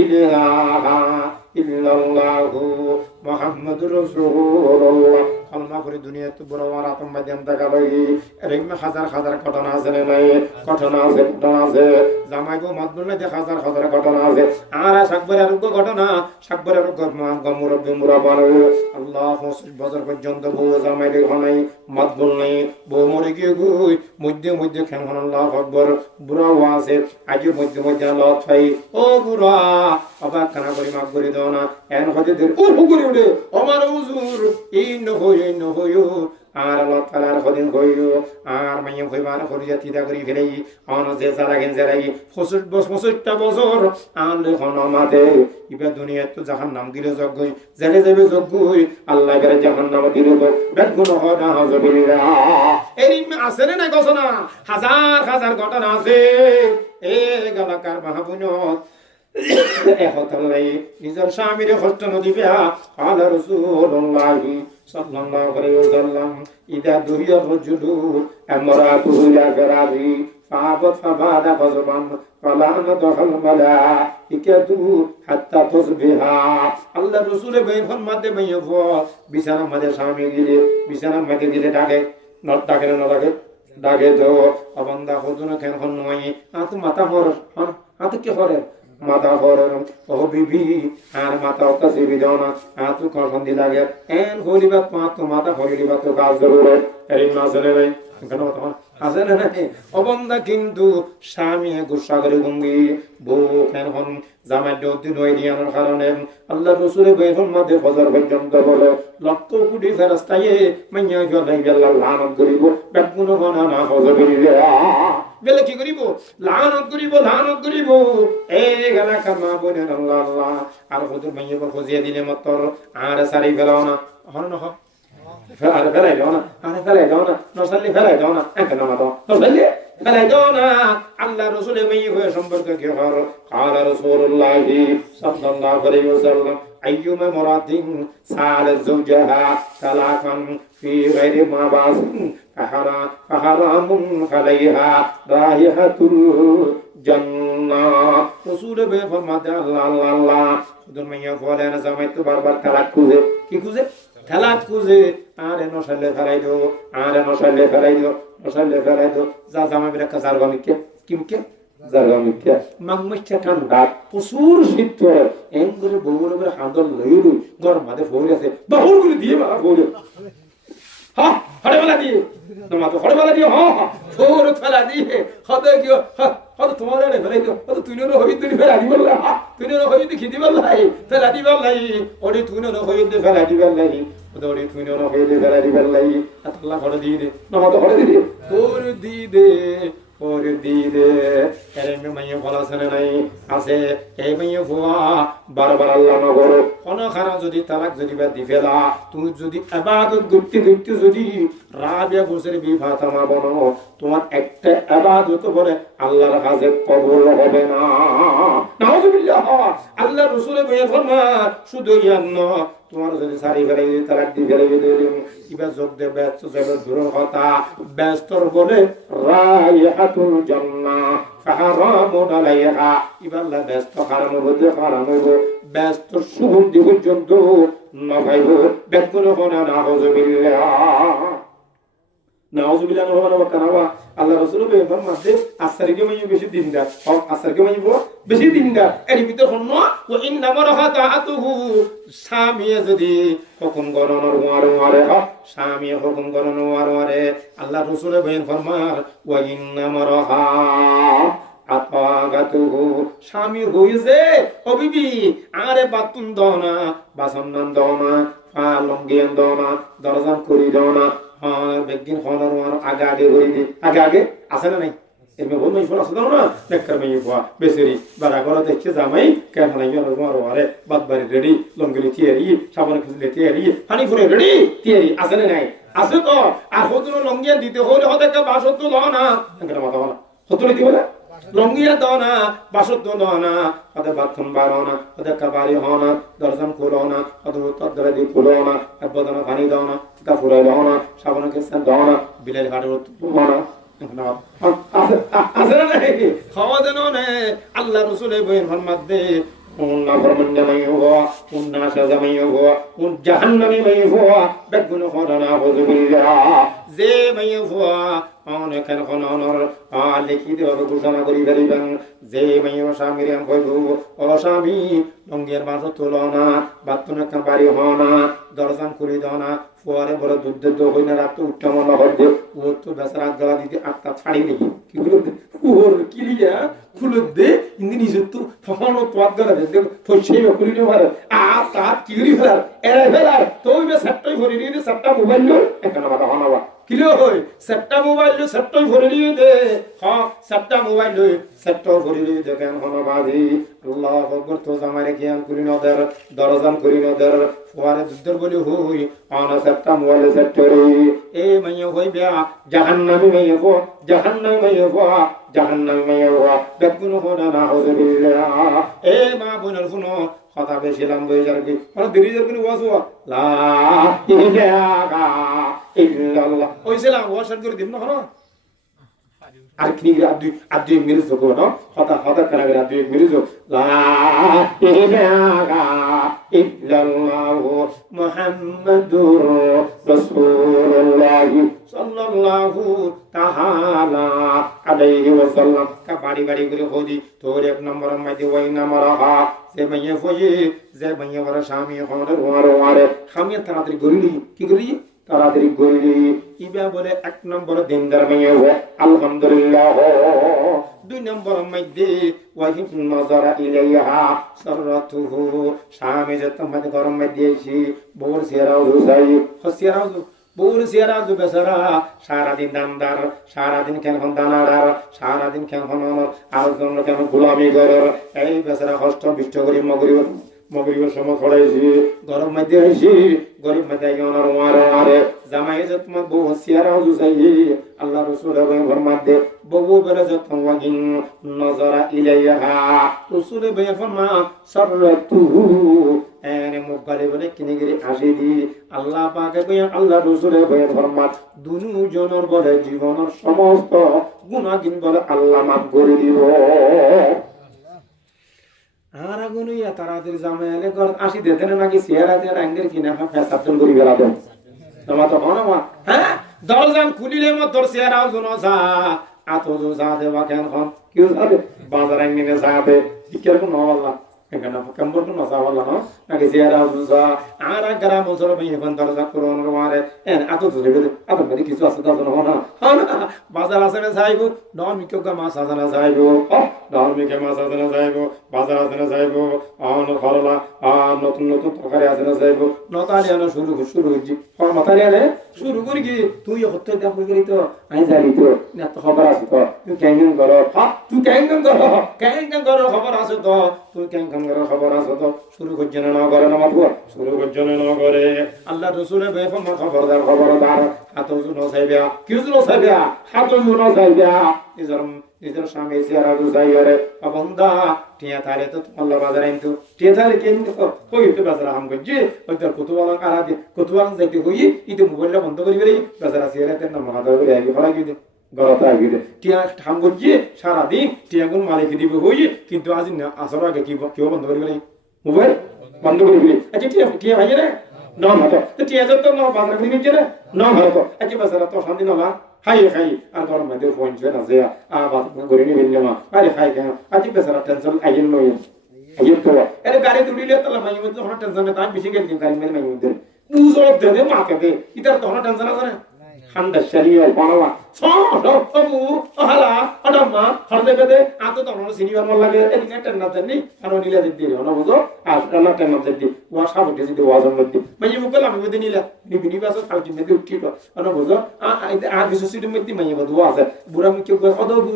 ইলাহা ইল্লাল্লাহু মুহাম্মাদুর রাসূলুল্লাহ কলমা পড়ি দুনিয়াতে বড় বড় আতঙ্কবাদীম দেখা লাগি এরকম হাজার ঘটনা আছে নাই ঘটনা আছে জামাই গো মত বললে হাজার ঘটনা আছে আর সাকবরের আরোগ্য ঘটনা সাকবরের মুরব্বি মুরাবান আল্লাহ 20 বছর পর্যন্ত বউ জামাই দেখো নাই মত বল নাই বউ মরে গিয়ে গুই মধ্যে খেন আল্লাহু আকবার বুড়া আছে আজ মধ্যে আল্লাহ ফাই ও বুড়া অবাক কানা করি মাফ করে দাও না এন হতে দের ও হুকুরি উঠে আমার হুজুর এই নহয়ো আর আল্লাহ তাআলার হদিন কইও আর মাইয়া কইবার করিয়া তিদা করি ফেলাই অন যে সারাগেন জারাই 65 বছর আর লেখন মাতে ইবা দুনিয়া তো জাহান্নাম গিরে জগই জানে যাবে জগই আল্লাহ গরে জাহান্নাম দিলে বেগুন হদা হযবিল্লাহ এরি আছে না গছনা হাজার ঘটনা আছে এ গালাকার মাহবুন নিজের স্বামীর কষ্ট নদিবে আলা রাসূলুল্লাহ সাল্লাল্লাহু আলাইহি ওয়াসাল্লাম ইদা দুহিয়া রাজুলু আমরাতুহু লা গরাবি ফাবাত ফাবাদা ফাজবান ফালানা দখাল মালাইকাতু হাত্তা তুসবিহা আল্লাহ রাসূলের বেফন মাদে মাইয়ফ বিছানা মাদে স্বামী গিরে বিছানা মাদে গিরে ডাকে তো অবন্দা হদুনা কেন হন নয় আত মাথা হর আত কি হরে মাথা হর ও বিবি আর মাথা কাছে বিদানা আত কখন দি লাগে এন হলিবাত মাথা হলিবাত গাছ জরুরে এরি নাজলে কেন তোমার আছে না নাই অবন্ধা কিন্তু স্বামী গুসা করে গঙ্গি বউ এখন জামাই দিন হয়ে দিয়ানোর কারণে আল্লাহ রসুলের বইয়ের মধ্যে ফজর পর্যন্ত বলে লক্ষ কোটি ফেরেশতায়ে মাইয়া গলাই গেল্লা লানত করিব বেগুন হনা না হজবিল্লাহ বেলে কি করিব লানত করিব এই গানা কামা বনে আল্লাহ আল্লাহ আর হুজুর মাইয়া খোঁজিয়ে দিলে মতর আর সারি ফেলাও না হন না ফেলাই দাও না নসাল্লি ফেলাই দাও না কেন না দাও নসাল্লি ফেলাই দাও না আল্লাহ রসুলের মেয়ে হয়ে সম্পর্কে কি হর قال رسول الله صلى الله عليه وسلم أيما مرأة سألت زوجها طلاقا في غير ما بأس فحرام عليها رائحة الجنة رسول به فرماتے আল্লাহ আল্লাহ আল্লাহ হুজুর মাইয়া বলেন জামাই তো বারবার তালাক খুঁজে কি খুঁজে তালাক খুঁজে আরে নসালে ফেলাই দো নসালে ফেলাই দো যা জামাই বের একটা জারগামিকে কিমকে জারগামিকে মাগমইচ্ছা ঠান্ডা প্রচুর শীত এম করে বউর উপরে হাঁদল লইলু গরম মাঝে ফৌরি আছে বহুর করে দিয়ে বাবা ফৌরি হ্যাঁ হড়েবেলা দিয়ে তোমার তো হড়েবেলা দিয়ে হ্যাঁ ফৌর ফেলা দিয়ে হতে কি হতে তোমার এনে ফেলাই দিও হতে তুই না হই তুই ফেলা দিবল না তুই না হই তুই খিদি বল নাই ফেলা দিবল নাই ওরে তুই না হই তুই ফেলা দিবল নাই ওরে তুই না হই তুই ফেলা দিবল নাই আল্লাহ হড়ে দিয়ে দে না তো হড়ে দিয়ে তোর দিয়ে দে ওরে দিদে এর মেয়ে বলা শুনে নাই আছে এই মেয়ে ভুয়া বারবার আল্লাহ না করো কোন খানা যদি তালাক যদি বা দি ফেলা তুমি যদি ইবাদত করতে যদি রাবিয়া বসের বিবাহ থামা বনো তোমার একটা ইবাদত বলে আল্লাহর কাছে কবুল হবে না নাউজুবিল্লাহ আল্লাহ রাসূলের মেয়ে ফরমান শুধু ইয়ান্ন তোমার যদি সারি ফেলে তালাক দি ফেলে দিলেন এবার যোগ দে ব্যস্ত যাবে দূর কথা ব্যস্তর বলে রাইহাতুল জান্নাহ ফাহারামুন আলাইহা ইবাল্লাহ ব্যস্ত হারাম হইব ব্যস্ত সুগন্ধি পর্যন্ত না পাইব বেকুন হনা নাউজুবিল্লাহ আল্লাহ রাসূল ফরমাতে আসরকে মাইয়ু বেশি দিনদার হক আসরকে মাইয়ু বেশি দিনদার এর ভিতর হন্ন ও ইন্না মারহাতাতুহু স্বামী যদি হুকুম গণনর ওয়ারে স্বামী হুকুম গণনর ওয়ারে আল্লাহ রাসূল ফরমান ওয়া ইন্না মারহা আতাগাতুহু স্বামী হইছে ও বিবি আরে বাতুন দনা বাসন দনা লঙ্গিয়ান দনা দরজান করি দনা বেগিন খনার ওয়ার আগে হই দি আগে আছে না নাই এমে বলমই ফলা সদা না নেকর মাই ফুয়া বেসরি বারা গরা দেখছে জামাই কেন নাই ওয়ার ওয়ারে বাদবারি রেডি লঙ্গলি তিয়ারি সাবান খুলে তিয়ারি পানি ফুরে রেডি তিয়ারি আছে না নাই আছে তো আর হতুন লঙ্গিয়ান দিতে হলে হতে কা বাসত ল না কেন মাথা বলা হতুন দিতে বলে লঙ্গিয়া দাও না বাসত দাও না ওদের বাথরুম বাড়াও না ওদের কাবারি হও না দরজান খুলো না ওদের তদ্দরে দিয়ে খুলো না বদনা পানি দাও না তা ফুরাই দাও না সাবানকে দাও না বিলের ঘাটের না খাওয়া দেন আল্লাহ রসুলের বইয়ের ফরমাত দে উন্না ফরমান্না মাই হুয়া উন্না সাজামাই হুয়া উন জাহান্নামী মাই হুয়া বেগুন খরানা হুজুবিল্লাহ যে মাই হুয়া অনেকের খননর লিখি দেওয়ার ঘোষণা করি ফেলিবেন যে মাই স্বামীর কইব ও স্বামী লঙ্গিয়ার মাঝে তোলো না বাথরুম একটা বাড়ি হও না দরজান করি দাও না ফুয়ারে বড় দুধ হই না রাত উঠতে মনে হচ্ছে ও তো বেচারা গলা দিতে আটটা ছাড়ি নেই কি বলো ওর কিলিয়া খুলে দে ইন্দি নিজে তো ফফানো তোয়াত গলা দে ফসেই খুলি নে মারে আ তা কিরি ফেলার এরে ফেলার তো ওই সেটটাই ভরি দিয়ে সেটটা মোবাইল লো এখানে মাথা হনাবা কিলো হই সেটটা মোবাইল লো সেটটাই ভরি দিয়ে দে হ্যাঁ সেটটা মোবাইল লো সেটটা ভরি দিয়ে দে কেন হনাবাজি আল্লাহু আকবার তো জামারে কিয়াম করি নদের দরজান করি নদের ফুয়ারে দুধর বলি হই আনা সেটটা মোবাইল সেটরি এ মাইয়া হই বিয়া জাহান্নামী মাইয়া হো জাহান্নামী মাইয়া হো জাহান্নামী মাইয়া হো বেকুন হনা নাউযুবিল্লাহ এ মা বোনের শুনো কথা বেশি লম্বা হয়ে যাবে আর দেরি যাবে না ওয়াজ লা ইলাহা ইল্লাল্লাহ ওইছিলাম ওয়াজ করে দিব না হলো আর কি আদি মিরজ কো না কথা করা আদি মিরজ লা ইলাহা ইল্লাল্লাহ মুহাম্মাদুর রাসূলুল্লাহ সাল্লাল্লাহু তাআলা আলাইহি ওয়াসাল্লাম কা বাড়ি করে হদি তোর এক নম্বর মধ্যে ওই নম্বর যে মাইয়া ফয়ে যে মাইয়া বড় স্বামী হওয়ার ওয়ারে খামিয়া তাড়াতাড়ি গরিলি কি গরিলি তাড়াতাড়ি গড়ি ইবা বলে ১ নম্বর দিনদার মেয়ে আলহামদুলিল্লাহ। ২ নম্বর মধ্যে ওয়াহিন নজরা ইলাইহা সাররাতুহু স্বামী যে তোমাদের গরম মধ্যে এসে বউর চেহারাও যাই চেহারাও বউর চেহারা বেচারা সারাদিন দামদার, সারাদিন কেমন দানাদার, সারাদিন কেমন আরেকজন কেমন গোলামি করার, এই বেচারা কষ্ট বিষ্ট করি মগরিবের সময় খড়াইছি গরম মধ্যে আইসি গরিব মধ্যে মারে জামাই যে তোমার বউ চেহারাও চাই আল্লাহ রসুলের ঘর মধ্যে বউ বেড়ে যখন ওয়াগিন নজরা ইলাইহা রসুলের বইয়ের ফরমা সাররাতুহু এনে মুখ গালে বলে কিনে গিয়ে আসি দি আল্লাহ পাকে বইয়া আল্লাহ রসুলের বইয়ের ফরমাত দুজনের বলে জীবনের সমস্ত গুনাহগিন বলে আল্লাহ মাফ করে দিব। আর আগুন ইয়া তাড়াতাড়ি জামাই এলে ঘর আসি দিতে নাকি চেহারা চেহারা আঙ্গের কিনা ফেসাবজন করি বেলা দেন তোমার তো হন হ্যাঁ দরজান খুলিলে মত তোর চেহারাও জুনো যা আত যা দেবা কেন হন কেউ যাবে বাজার আঙ্গিনে যাবে কিরকম নওয়াল্লাহ এখানে কম্বর কোন মজা হলো না নাকি চেহারা যা আর গ্রাম অঞ্চল ভাই এখন দরজা করোন মারে এন আত ধরে আত মানে কিছু আছে তো না বাজার আছে না যাইবো নমিকে মাছ আছে না যাইবো নমিকে মাছ আছে না যাইবো বাজার আছে না যাইবো অন খরলা নতুন নতুন তরকারি আছে না যাইবো নতালি আনা শুরু হইছি নতালি আনে শুরু করি কি তুই হতে দেখ করি তো আমি জানি তো না তো খবর আছে তো তুই কেন করো তুই কেন করো খবর আছে তো তুই কেন খবর আছে তো শুরু করছে না করে না মাতবো শুরু করছে না করে আল্লাহ রসুলের বেফম খবরদার হাত জুনো চাইবা কিউ জুনো চাইবা হাত জুনো চাইবা নিজের স্বামী চেহারা যাই করে বন্ধা টিয়া থালে তো আল্লাহ বাজার আনতো টিয়া থালে কেন হইতে বাজার হাম করছি ওই তোর কুতুবালা কারা দিয়ে কুতুবালা যাইতে হই ইতে মোবাইলটা বন্ধ করি বেরি বাজার চেহারা না মাথা করে আগে ফলা গিয়ে গড়াতে আগে টিয়া ঠাম করছি সারাদিন টিয়া গুণ মালিক দিবে হই কিন্তু আজ না আসার আগে কেউ বন্ধ করি বেরি মোবাইল বন্ধ করি বেরি আচ্ছা টিয়া ভাই রে না মাথা তো টিয়া যত না বাজার করে গেছে রে না ভালো আচ্ছা বাজার তো শান্তি না খাই আর গরম মধ্যে ফোন ছিল না যে বাজার করে নিবেন না আরে খাই কেন আচ্ছা বেচারা টেনশন আইন নয় আইন তো আরে গাড়ি তুলিলে তাহলে মাইয়ের মধ্যে কোনো টেনশন নেই তাই বেশি গেল গাড়ি মেলে মাইয়ের মধ্যে বুঝো দেবে মাকে দে ইতার তো কোনো টেনশন আছে না ঠান্ডা শরীর বানাওয়া সবু হালা আডাম্মা হরদে বেদে আত তো অন্য সিনিয়র মল লাগে এদিকে টেন না জানি আর নিলা দিদি না বুঝো আর না টেন না দিদি ওয়া সাবতে দিদি ওয়াজন মধ্যে মাইয়ে মুকল আমি মধ্যে নিলা নিবিনি বাসো খালটি মধ্যে উঠি তো না বুঝো আর কিছু সিটি মধ্যে মাইয়ে বদু আছে বুড়া মুখে কই অদবু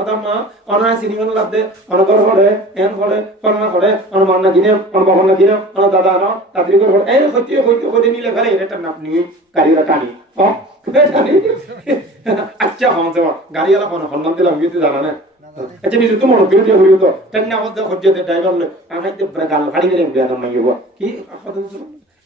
আডাম্মা অনা সিনিয়র লাদে অনগর হরে এন হরে করনা করে অন মান্না গিনে অন বাবা না গিনে অন দাদা না তাড়াতাড়ি করে এই হইতে নিলে ফেলে এটা না আপনি গাড়িটা টানি আচ্ছা হন যাওয়া গাড়ি আলা কোন হন্নান দিলাম কিন্তু জানা না আচ্ছা নিজে তো মনে করে হইও তো টান্না আওয়াজ হজ্জে দে ড্রাইভার লে আমি তো গাল ফাড়ি গেলাম বিয়া না মাইও কি কথা বলছ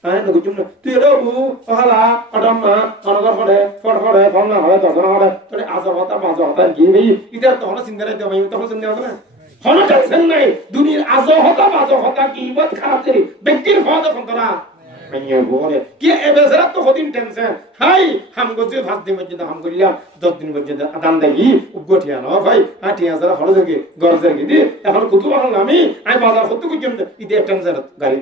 আরে না গুজুম তুই রে বু হালা আডাম্মা অনগর করে ফড় ফলনা হয় দজনা হয় তোরে আজা হতা বাজা হতা কি ভাই ইদার তো হলো চিন্তা রাইতে ভাই তো হলো চিন্তা হবে না হলো টেনশন নাই দুনিয়ার আজা হতা বাজা হতা কি ইবাদ খারাপ রে ব্যক্তির হওয়া তখন তোরা মাইয়া বলে কি এবেজরা তো হদিন টেনশন হাই হাম গজে ভাত দিন পর্যন্ত হাম করিলাম 10 দিন পর্যন্ত আদান দেই উগঠিয়া ন ভাই আটিয়া যারা হলো থেকে গরজে গিদি এখন কত ভালো আমি বাজার করতে পর্যন্ত ইতে টেনশন গাড়ি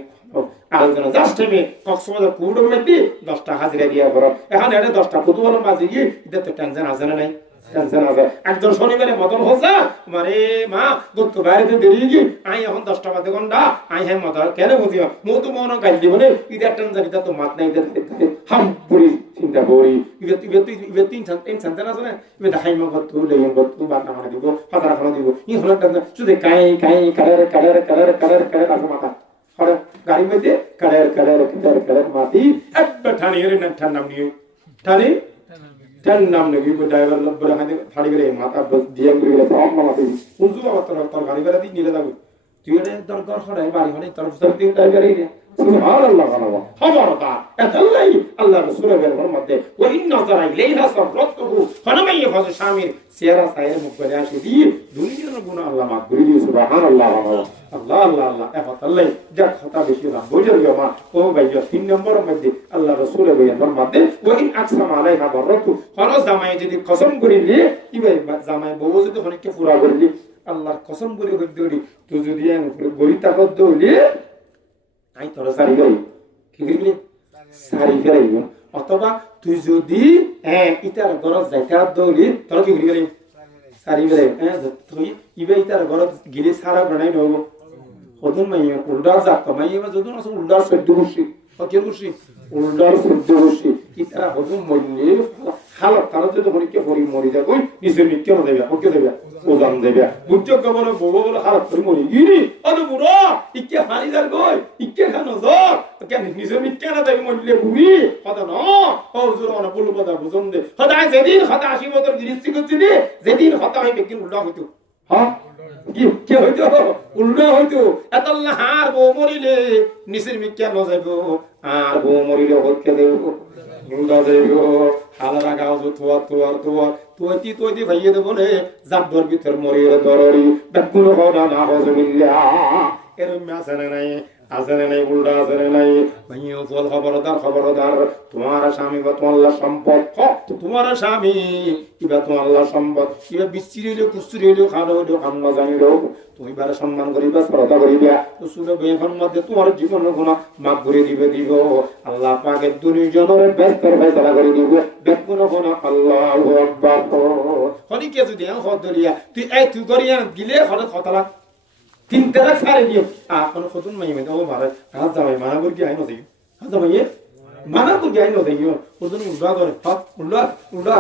আলোচনা জাস্ট আমি কক্সবাজার পুরো মধ্যে 10টা হাজিরা দিয়া করো এখন এটা 10টা কত ভালো বাজে গিয়ে ইতে তো টেনশন আছে না নাই টেনশন আছে একজন শনিবারে মদন হোসা মারে মা গত বাইরে দেরি গি আই এখন 10টা বাজে ঘন্টা আই হ্যাঁ মদন কেন বুঝিও মো তো মন গালি দিব নে ইতে টেনশন ইতে তো মাত নাই ইতে হাম পুরি চিন্তা করি ইবে তিন টেনশন আছে না ইবে দেখাই মগ তো লেইম গত বাত না মানে দিব ফাটা ফাটা দিব ই হলো টেনশন শুধু কাই কালার আছে মাথা হরে গাড়ি মধ্যে কালার মাটি একটা ঠানি এর না ঠান্ডা নিয়ে ঠানি ঠান নাম নেই ড্রাইভার লব্বর হাতে ফাড়ি গেলে মাথা দিয়ে গেলে সব মামাতে উজু বাবা তোর গাড়ি বেড়া দিয়ে নিলে যাবে তুই এটা দরকার করে বাড়ি হলে তোর সাথে ড্রাইভারই রে সুবহানাল্লাহ আল্লাহ খবরদার এতাল্লাই আল্লাহ রাসূলের মধ্যে ওয়া ইন্না যারা ইলাইহা সাররাতুহু ফানামাই ফাজ শামির সিয়ারা সাইরে মুখ করে আসি দি দুনিয়ার গুনাহ আল্লাহ মাফ করে দিও সুবহানাল্লাহ আল্লাহ এতাল্লাই যা কথা বেশি না বুঝর গমা ও ভাইয়া 3 নম্বরের মধ্যে আল্লাহ রাসূলের মধ্যে ওয়া ইন আকসাম আলাইহা বাররাতু ফারাজ জামাই যদি কসম করিলে ইবে জামাই বউ যদি অনেককে পুরা করিলি আল্লাহর কসম করে কইলি তুই যদি গরি তাকত দইলি আই তোর সারি গই কি কইলি সারি ফেরাই অথবা তুই যদি ইটার গরজ যাইতে দৌলি তোর কি ঘুরি গেলি সারি বেলে তুই ইবে ইটার গরজ গিলি সারা বানাই নব হদুন মাই উল্ডার যাক মাই এবার যদুন আছে উল্ডার 14 বর্ষি কত বর্ষি উল্ডার 14 বর্ষি ইতারা হদুন মইলে হালত তারা যদি হরিকে হরি মরি যা কই নিজে নিত্য না দেবে ওকে দেবে ওদান দেবে বুদ্ধ কবর বড় বড় হালত করে মরি গিনি আরে বুড়া ইকে হারি যার কই ইকে খানো জর কেন নিজে নিত্য না দেবে মইলে বুড়ি কথা না ও জোর না বলু কথা বুঝন দে খোদা যেদিন খোদা আসিব তোর গিরিস্তি করছি দি যেদিন খোদা হইবে কি উল্টা হইতো হ্যাঁ কি হইতো উল্টা হইতো এতল্লা হার বউ মরিলে নিচের মিক্কা ন যাইব আর বউ মরিলে হচ্ছে দেব উল্টা দেব হালারা গাও তুই ভাইয়ে দেব রে জাদর ভিতর মরিলে দররি বেকুল হদা না হজমিল্লা এরম মেসেনে নাই আসেনে নাই উল্টা আসেনে নাই ভাইও বল খবরদার তোমার স্বামী বা তোমার সম্পদ তোমার স্বামী কিবা তোমার সম্পদ কিবা বিচ্ছিরি হইলেও কুস্তুরি হইলেও খানো হইলেও খান না জানিলেও তুমি বারে সম্মান করিবা শ্রদ্ধা করিবা তো সুরে বেখন মধ্যে তোমার জীবনের গুণা মাফ করে দিব আল্লাহ পাকের দুনিজনের ব্যস্তর ফয়সালা করে দিব বেকুন গুণা আল্লাহু আকবার হরিকে যদি হদ দলিয়া তুই করিয়া গিলে হঠাৎ হতলা তিন তারা সারে দিও আপন খতুন মাই মে ও মারে হাত জামাই মানা করি আই নসি হাত জামাই মানা করি আই নসি খতুন উল্টা করে হাত উল্টা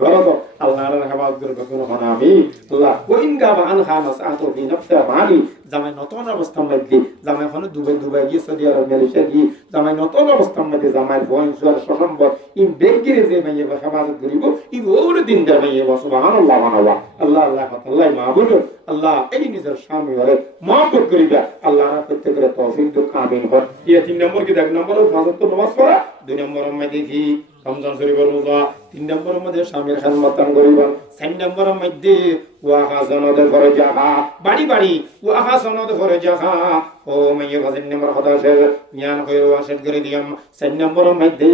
গরব আল্লাহ হেফাজত করবে কোন হানামি আল্লাহ কোইন গাবা আন খানাস আতো বি নফসা মালি জামাই নতুন অবস্থার মধ্যে জামাই এখন দুবাই গিয়ে সৌদি আরব মালয়েশিয়া গিয়ে জামাই নতুন অবস্থার মধ্যে জামাই বয়স সম্ভব ই বেগিরে যে মাইয়ে হেফাজত করিব ই ওরে দিন দা মাইয়ে সুবহানাল্লাহ আল্লাহ মাহবুব আল্লাহ এই নিজের স্বামী হলে মহব্বত করিবা আল্লাহ প্রত্যেকের তৌফিক দুঃখ আমিন হয় ইয়ে 3 নম্বর কি 1 নম্বর ফাজত নামাজ পড়া 2 নম্বর মধ্যে দেখি রমজান শরীফের রোজা 3 নম্বরের মধ্যে স্বামীর খেদমত করিবা 4 নম্বরের মধ্যে ওয়া হাসানাত করে যাহা বাড়ি ওয়া হাসানাত করে যাহা ও মাইয়ে ফাজিল নম্বর হতাশে জ্ঞান কইরো আশাত করে দিয়াম 4 নম্বরের মধ্যে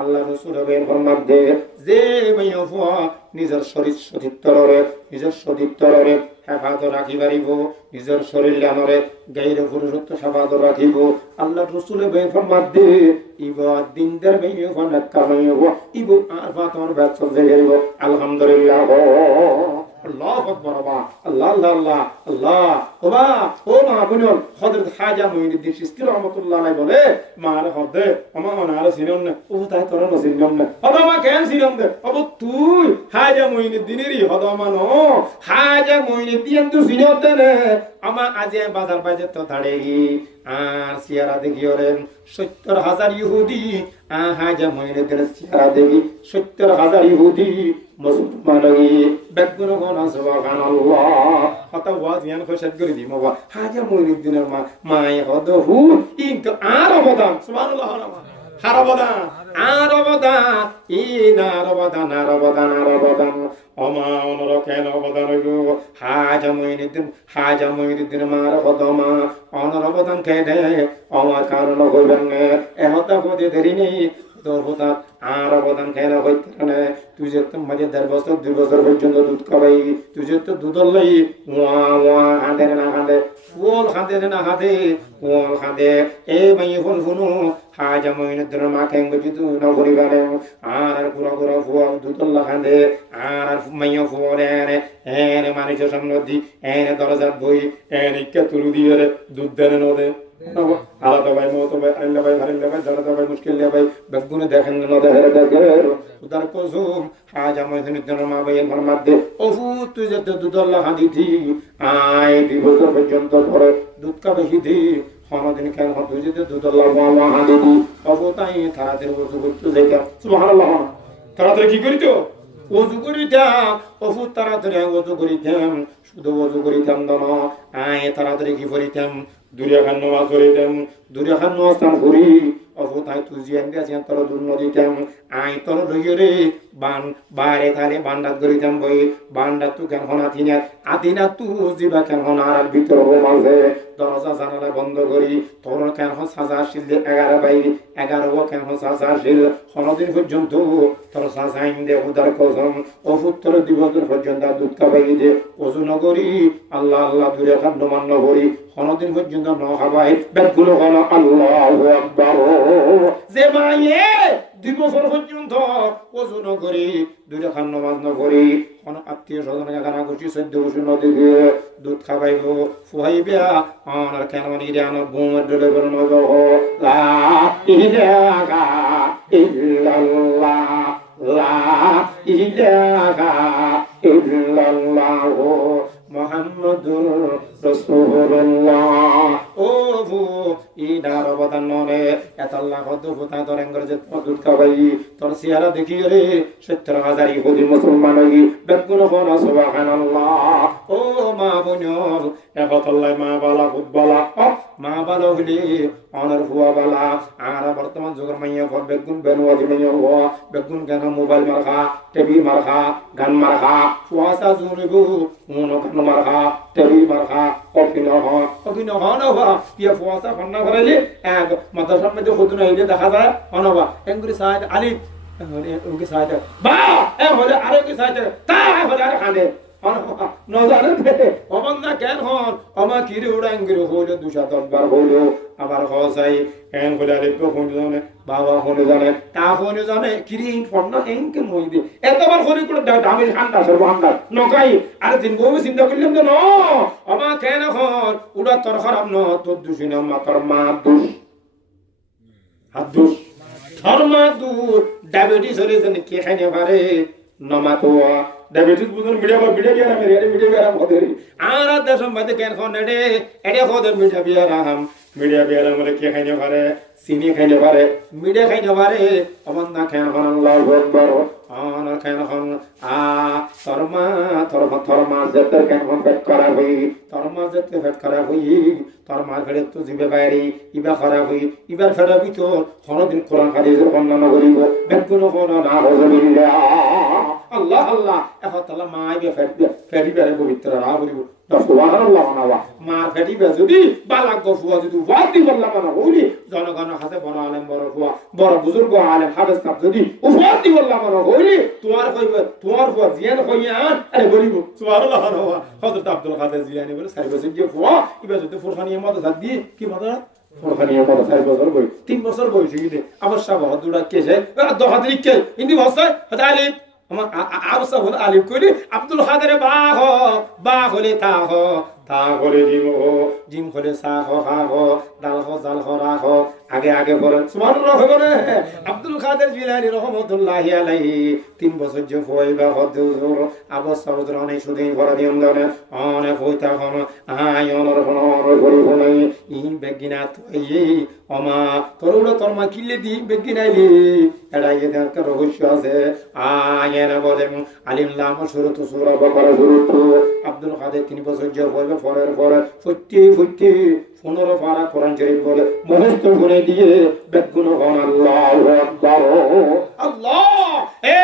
আল্লাহ রাসূলের ফরমান দে যে মাইয়ে ফুয়া নিজের শরীর সতীত্বরে হেফাজত রাখিবারিব নিজের শরীর আনরে গাইরে পুরুষত্ব হেফাজত রাখিব আল্লাহ রাসূলের ফরমান দে ইবা দিনদার মাইয়ে ফানা কামাইব ইবো আর ফাতর বাচ্চা যাইব আলহামদুলিল্লাহ আল্লাহু আকবার আল্লাহ ওবা ও মা বুনল হযরত হাজা মুঈনুদ্দিন চিশতি রাহমাতুল্লাহ আলাইহি বলে মার হদে আমা ওনারে সিনন না ও তাই তোর না সিনন না হদমা কেন সিনন দে অব তুই হাজা মুঈনুদ্দিনেরই হদমানো হাজা মুঈনুদ্দিন তো সিনন দে আমা আজে বাজার বাজে তো দাঁড়ে আর সিয়ারা দেখিওরে ৭০,০০০ ইহুদি হাজা মুঈনুদ্দিন সিয়ারা দেখি ৭০,০০০ ইহুদি মুসলমানই বেগুন গনা সুবহানাল্লাহ হতা ওয়াজিয়ান খোশাত করে দি মাবা হাজা মুঈনুদ্দিনের মাই হদহু ইনতো আর অবদান সুবহানাল্লাহ আরবদান অমা অনর কেন অবদান হইব হাজা মুঈনুদ্দিন মার হদমা অনর অবদান কেনে অমা কারণ হইবেন এহতা হতে দেরি নেই তোরটা আর অবদান কেন হইতে না তুই যে তোমাদের 1.5 বছর 2 বছর পর্যন্ত দুধ খাওয়াই তুই যে তো দুধ লই ওয়া হাঁদে না হাঁদে ফুল হাঁদে এ মাইয়ে ফুনু হাজা মুঈনুদ্দিন মা কেন বুঝিতু না করিবারে আর পুরা ফুল দুধ হাঁদে আর মাইয়ে ফুল এনে মানুষের সামনে দি এনে দরজাত বই এনে কে তুলু দিয়ে দুধ দেন নদে আলাদা ভাই মতো ভাই আল্লাহ ভাই জালাদা ভাই মুশকিল ভাই বেগুনে দেখেন না দেখে উদার কসুম হাজা মুঈনুদ্দিন মা ভাই ফরমাত দে ওফু তুই যে দুধ আল্লাহ হাদিতি আই 2 বছর পর্যন্ত ধরে দুধ কা বেশি দি কোনদিন কেন তুই যে দুধ আল্লাহ হাদিতি অবতাই তাড়াতাড়ি ওযু করতে যাইতা সুবহানাল্লাহ তাড়াতাড়ি কি করিতো ওযু করিতাম ওফু তাড়াতাড়ি ওযু করিতাম শুধু ওযু করিতাম না আই তাড়াতাড়ি কি করিতাম দুরিয়া খান নামাজ পড়িতাম দুরিয়া খান নামাজ পড়ি অবতাই তুই জিয়ান গেছেন তোর দুর্ন দিতাম আই তোর লইরে বান বাইরে তালে বান্ডাত করিতাম বই বান্ডাত তু কেন হনা আতিনা তু জিবা কেন হনার ভিতর মাঝে দরজা জানালা বন্ধ করি তোর কেন সাজা আসিল 11 বাইরে 11 কেন সাজা আসিল কোনদিন পর্যন্ত তোর সাজা ইন্দে উদার কসম অফুত্তর দিবসের পর্যন্ত দুধ খাবাই দে ওযু নগরি আল্লাহ দুরিয়া খান নমান নগরি কোনদিন পর্যন্ত ন খাবাই বেগুলো হলো আল্লাহু আকবার যে মায়ে 2 বছর পর্যন্ত ওজন করি 2 রাকাত নামাজ না পড়ি কোন আত্মীয় স্বজন গানা করছি 14 বছর নদী দিয়ে দুধ খাওয়াইব ফুয়াইবা আর কেন মানে ইরান বুমের ডলে বলন লা ইলাহা ইল্লাল্লাহ লা ইলাহা ইল্লাল্লাহ মুহাম্মাদুর রাসূলুল্লাহ ও ভু ইদার অবদান নরে এত আল্লাহ কত ফুতা তোর এঙ্গর যে দুধ খাওয়াই তোর চেহারা দেখি রে 70,000 ইহুদি মুসলমান হই বেগুন হন সুবহানাল্লাহ ও মা বোন এত আল্লাহ মা বালা খুব বালা মা বালা হইলে অনার হুয়া বালা আর বর্তমান যুগের মাইয়া ফর বেগুন বেনওয়াজি মাইয়া হওয়া বেগুন কেন মোবাইল মারখা টিভি মারখা গান মারখা ফুয়াসা জুরিবু মন কান মারখা টিভি মারখা অকিন হন হওয়া ইয়া ফুয়াসা খন্না করাইলে এক মাদ্রাসার মধ্যে খুদনা হইলে দেখা যায় হনবা এঙ্গুরি সাইড আলিফ উনকে সাইড বা এ হলে আরেকে সাইড তা হলে আর খানে নজারে অবন্দা কেন হন আমার কিরে উড়াঙ্গির হইলে 210 বার হইলো আবার হসাই এন হলে আলিফ হইলে জানে বাবা হইলে জানে তা হইলে জানে কিরে ফন্না এনকে মইদে এতবার হইলে কোন দামি ঠান্ডা সর্বহান্ডা নকাই আর দিন বউ চিন্তা করলাম যে ন আমার কেন হন উড়া তোর খারাপ ন তোর দোষ না মা তোর মা দোষ হাত দোষ ধর্মা দূর ডায়াবেটিস হলে জানে কে খাইনে পারে নমাতোয়া ডায়াবেটিস বুঝুন মিডিয়া বিয়ার আমি রেডি মিডিয়া বিয়ার আমাদের আর দেশম বাদে কেন কোন এডে খোদের মিডিয়া বিয়ার আমরা কে খাইনে পারে চিনি খাইনে পারে মিডিয়া খাইনে পারে অবন্দা কেন কোন আল্লাহু আকবার আন কেন কোন তরমা যেতে কেন কোন পেট করা হই তরমা যেতে পেট করা হই তরমা ফেড়ে তো জিবে বাইরে ইবা করা হই ইবার ফেড়া ভিতর কোনদিন কোরআন হাদিসের বর্ণনা করিব বেগুন কোন না হজবিল্লাহ আল্লাহ আল্লাহ এফতাল্লাহ মাইবে ফেড়ি বেরে পবিত্র রা বলিব সুবহানাল্লাহ ওয়া মা ফেড়ি বে যদি বালাক গফুয়া যদি ওয়াদি বললাম না বলি জনগণ হাতে বড় আলেম বড় ফুয়া বড় বুজুর্গ আলেম হাফেজ সাহেব যদি ওয়াদি বললাম না বলি তোমার কইবে তোমার ফুয়া জিয়ান কইয়া আরে বলিব সুবহানাল্লাহ ওয়া হযরত আব্দুল কাদের জিলানী বলে সাহেব যে ফুয়া ইবা যদি ফুরখানি মদদ দি কি মদদ ফুরখানি মদদ 4 বছর বই 3 বছর বয়স হইলে আবার সাবা দুড়া কেছে দহাদরি কে ইন্দি ভাষায় হাদালি আমার আবসা হল আলিফ কইলি আব্দুল কাদের বা হলে তা করে জিম করে সা হা দাল জাল রা আগে পড়েন সুবহানাল্লাহ হবে আব্দুল কাদের জিলানী রাহমাতুল্লাহি আলাইহি 3 বছর যে হইবা হদুর আবসা হদুর অনেক সুদেই ভরা দিন দানে অনেক হইতা হন আয়নর হন গরি হলাই ইন বেগিনা তুই ওমা তোরুড়া তোর মা কিলে দি বেগিনাইলি এডা এদের কা রহস্য আছে আয়না বলেন আলিম লাম সুরত সূরা বাকারা সুরত আব্দুল কাদের 3 বছর যে হইবা পরে ফুটি 15 পারা কোরআন শরীফ বলে মুখস্থ করে দিয়ে বেগুন হন আল্লাহু আকবার আল্লাহ এ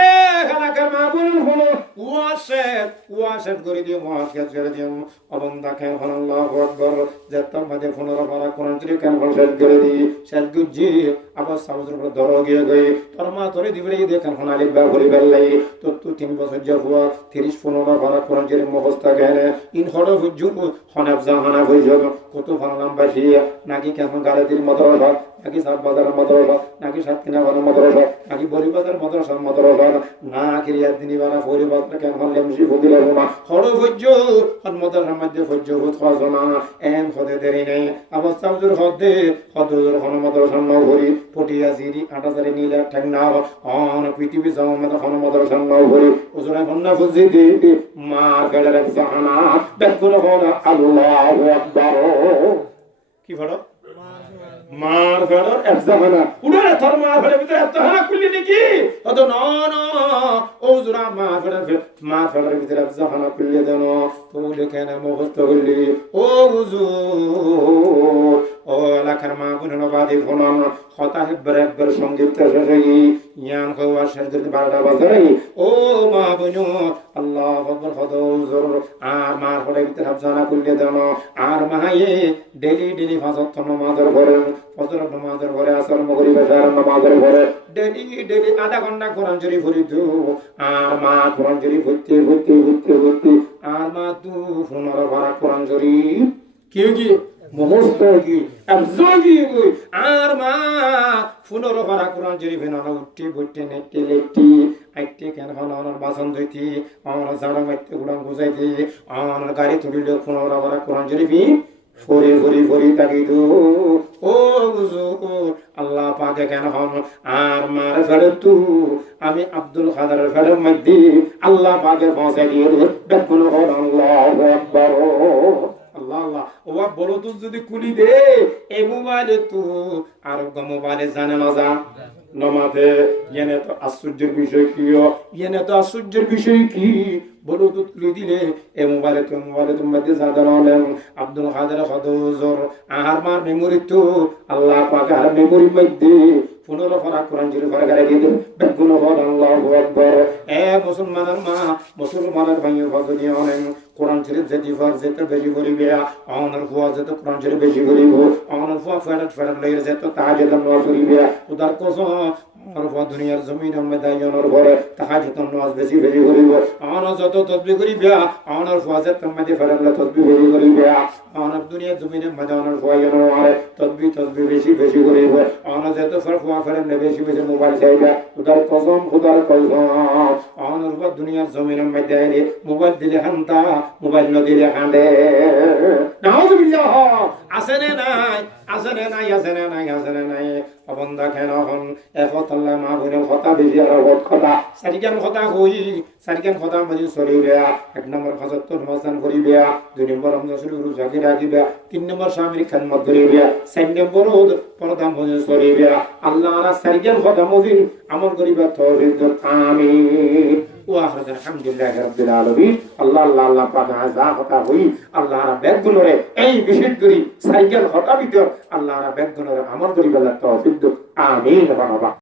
খালাকার মাবুল হলো ওয়াশেদ করে দিও ওয়াশেদ করে দিও অবন্দা কেন হন আল্লাহু আকবার যেত মাঝে 15 পারা কোরআন শরীফ কেন শেষ করে দি শেষ গুজি আবার সাউজের উপর ধরে গিয়ে গই তোর মা তোরে দিবরে দেখেন হন আলিফ বা বলি বেলাই তো 3 বছর যে হওয়া 30-15 পারা কোরআন শরীফ মুখস্থ গেলে ইন হড় হুজু হনাব জাহানা হইজো কত ফালাম বাসি নাকি কেমন গাড়ির মাদ্রাসা নাকি সাত বাজার মাদ্রাসা নাকি সাতকিনা মাদ্রাসা নাকি বরিবাজার মাদ্রাসা না কিরিয়াত দিনী বানা পরিবারটা কেমন লেমসি ফদিলা না হড় হুজু আর মাদ্রাসার মধ্যে হুজু হুত খাজনা এম খদে দেরি নাই আবার সাউজুর হদুর হন মাদ্রাসা ন ভরি পটিয়া জিরি 8000 নীলা ঠ্যাংনা অন পৃথিবী জামা হন মাদ্রাসা ন ভরি ওজনে হন্না ফুজিদি মা গড়ের জাহানা বেকুন হন আল্লাহু আকবার কি ফড়ো মার ফড়ো একজামানা উড়ে তোর মার ফড়ে ভিতরে একজামানা খুললি নাকি অত না ও জুরা মার ফড়ের ভিতরে একজামানা খুললি দেন তো দেখেন মুখস্থ করলি ও হুজুর ও লাখার মা গুণ বাদী ফোনান হতা হেব্বার সঙ্গীত শেষে ইয়ান হওয়া শেষ যদি 12টা বাজে ও মা বোন আল্লাহু আকবার হুজুর আর মার ফড়ের ভিতরে একজামানা খুললি দেন আর মায়ে ডেলি 5 ওয়াক্ত নামাজের পরে ফজর নামাজের পরে আসর মাগরিব এশার নামাজের পরে ডেলি আধা ঘন্টা কোরআন শরীফ পড়িত আর মা কোরআন শরীফ পড়তে আর মা তু 15 পারা কোরআন শরীফ কি মুখস্থ কি একজগি গই আর মা ফুনর ভরা কোরআন শরীফে না উঠতে বইতে নেটে লেটি আইতে কেন হন বাসন ধুইতি আমার জাড়া মাইতে গুড়াম বুঝাইতি আমার গাড়ি তুলিলে ফুনর ভরা কোরআন শরীফি ফরি ফরি ফরি তাকি দো ও হুজুর আল্লাহ পাকে কেন হন আর মার ফেলে তু আমি আব্দুল কাদের ফেলের মধ্যে আল্লাহ পাকে পৌঁছে দিয়ে দেখুন আল্লাহু আকবার আল্লাহ আল্লাহ ও বলো তো যদি কুলি দে এই মোবাইলে তো আর মোবাইলে জানে না যা নমাতে ইয়েনে তো আশ্চর্যের বিষয় কি ইয়েনে তো আশ্চর্যের বিষয় কি বলো তো তুলে দিলে এই মোবাইলে তোমাদের সাধারণ আব্দুল কাদের হুজুর আর মার মেমোরি তো আল্লাহ পাক আর মেমোরি মধ্যে 15 পারা কোরআন শরীফ পড়া দিয়ে বেগুন হল আল্লাহু আকবার এ মুসলমানের মা মুসলমানের ভাই ফজলি অনেক কোরআন শরীফ যেতে যেতে বেশি করিবে অনর ফুয়া যেতে কোরআন শরীফ বেশি করিব অনর ফুয়া ফেরত লইর যেতে তাহাজ্জুদ নামাজ করিবে উদার কসম আর ফুয়া দুনিয়ার জমিনের মধ্যে অনর ঘরে তাহাজ্জুদ নামাজ বেশি বেশি করিব অনর যত তাসবিহ করিবে অনর ফুয়া যেতে মধ্যে ফেরত তাসবিহ বেশি করিবে অনর দুনিয়ার জমিনের মধ্যে অনর ফুয়া অনর তাসবিহ বেশি বেশি করিব অনর যত ফুয়া ফেরত বেশি বেশি মোবাইল চাইবে উদার কসম খুদার কসম অনর ফুয়া দুনিয়ার জমিনের মধ্যে মোবাইল দিলে হান্তা মোবাইল ন দিলে কাঁদে নাউজুবিল্লাহ আসেনে নাই আসেনে নাই আসেনে নাই আসেনে নাই অবন্ধা কেন হন এখন আল্লাহ মা বোনের কথা বেশি আর কথা সারিকান কথা কই সারিকান কথা মাঝে চলিবে 1 নম্বর হযরতুল মাসান করিবে 2 নম্বর রমজান শুরু জাগি রাখিবে 3 নম্বর স্বামীর খেদমত করিবে 4 নম্বর পর্দা মাঝে চলিবে আল্লাহ আর সারিকান কথা মদিন আমল করিবে তৌফিক আমিন ওয়াহদ আলহামদুলিল্লাহি রাব্বিল আলামিন আল্লাহ আল্লাহ আল্লাহ পাক আযা কথা হই আল্লাহ রা বেগুনরে এই বিশেষ করি সাইকেল হঠাৎ ভিতর আল্লাহ রা বেগুনরে আমল করিবে তৌফিক আমিন বাবা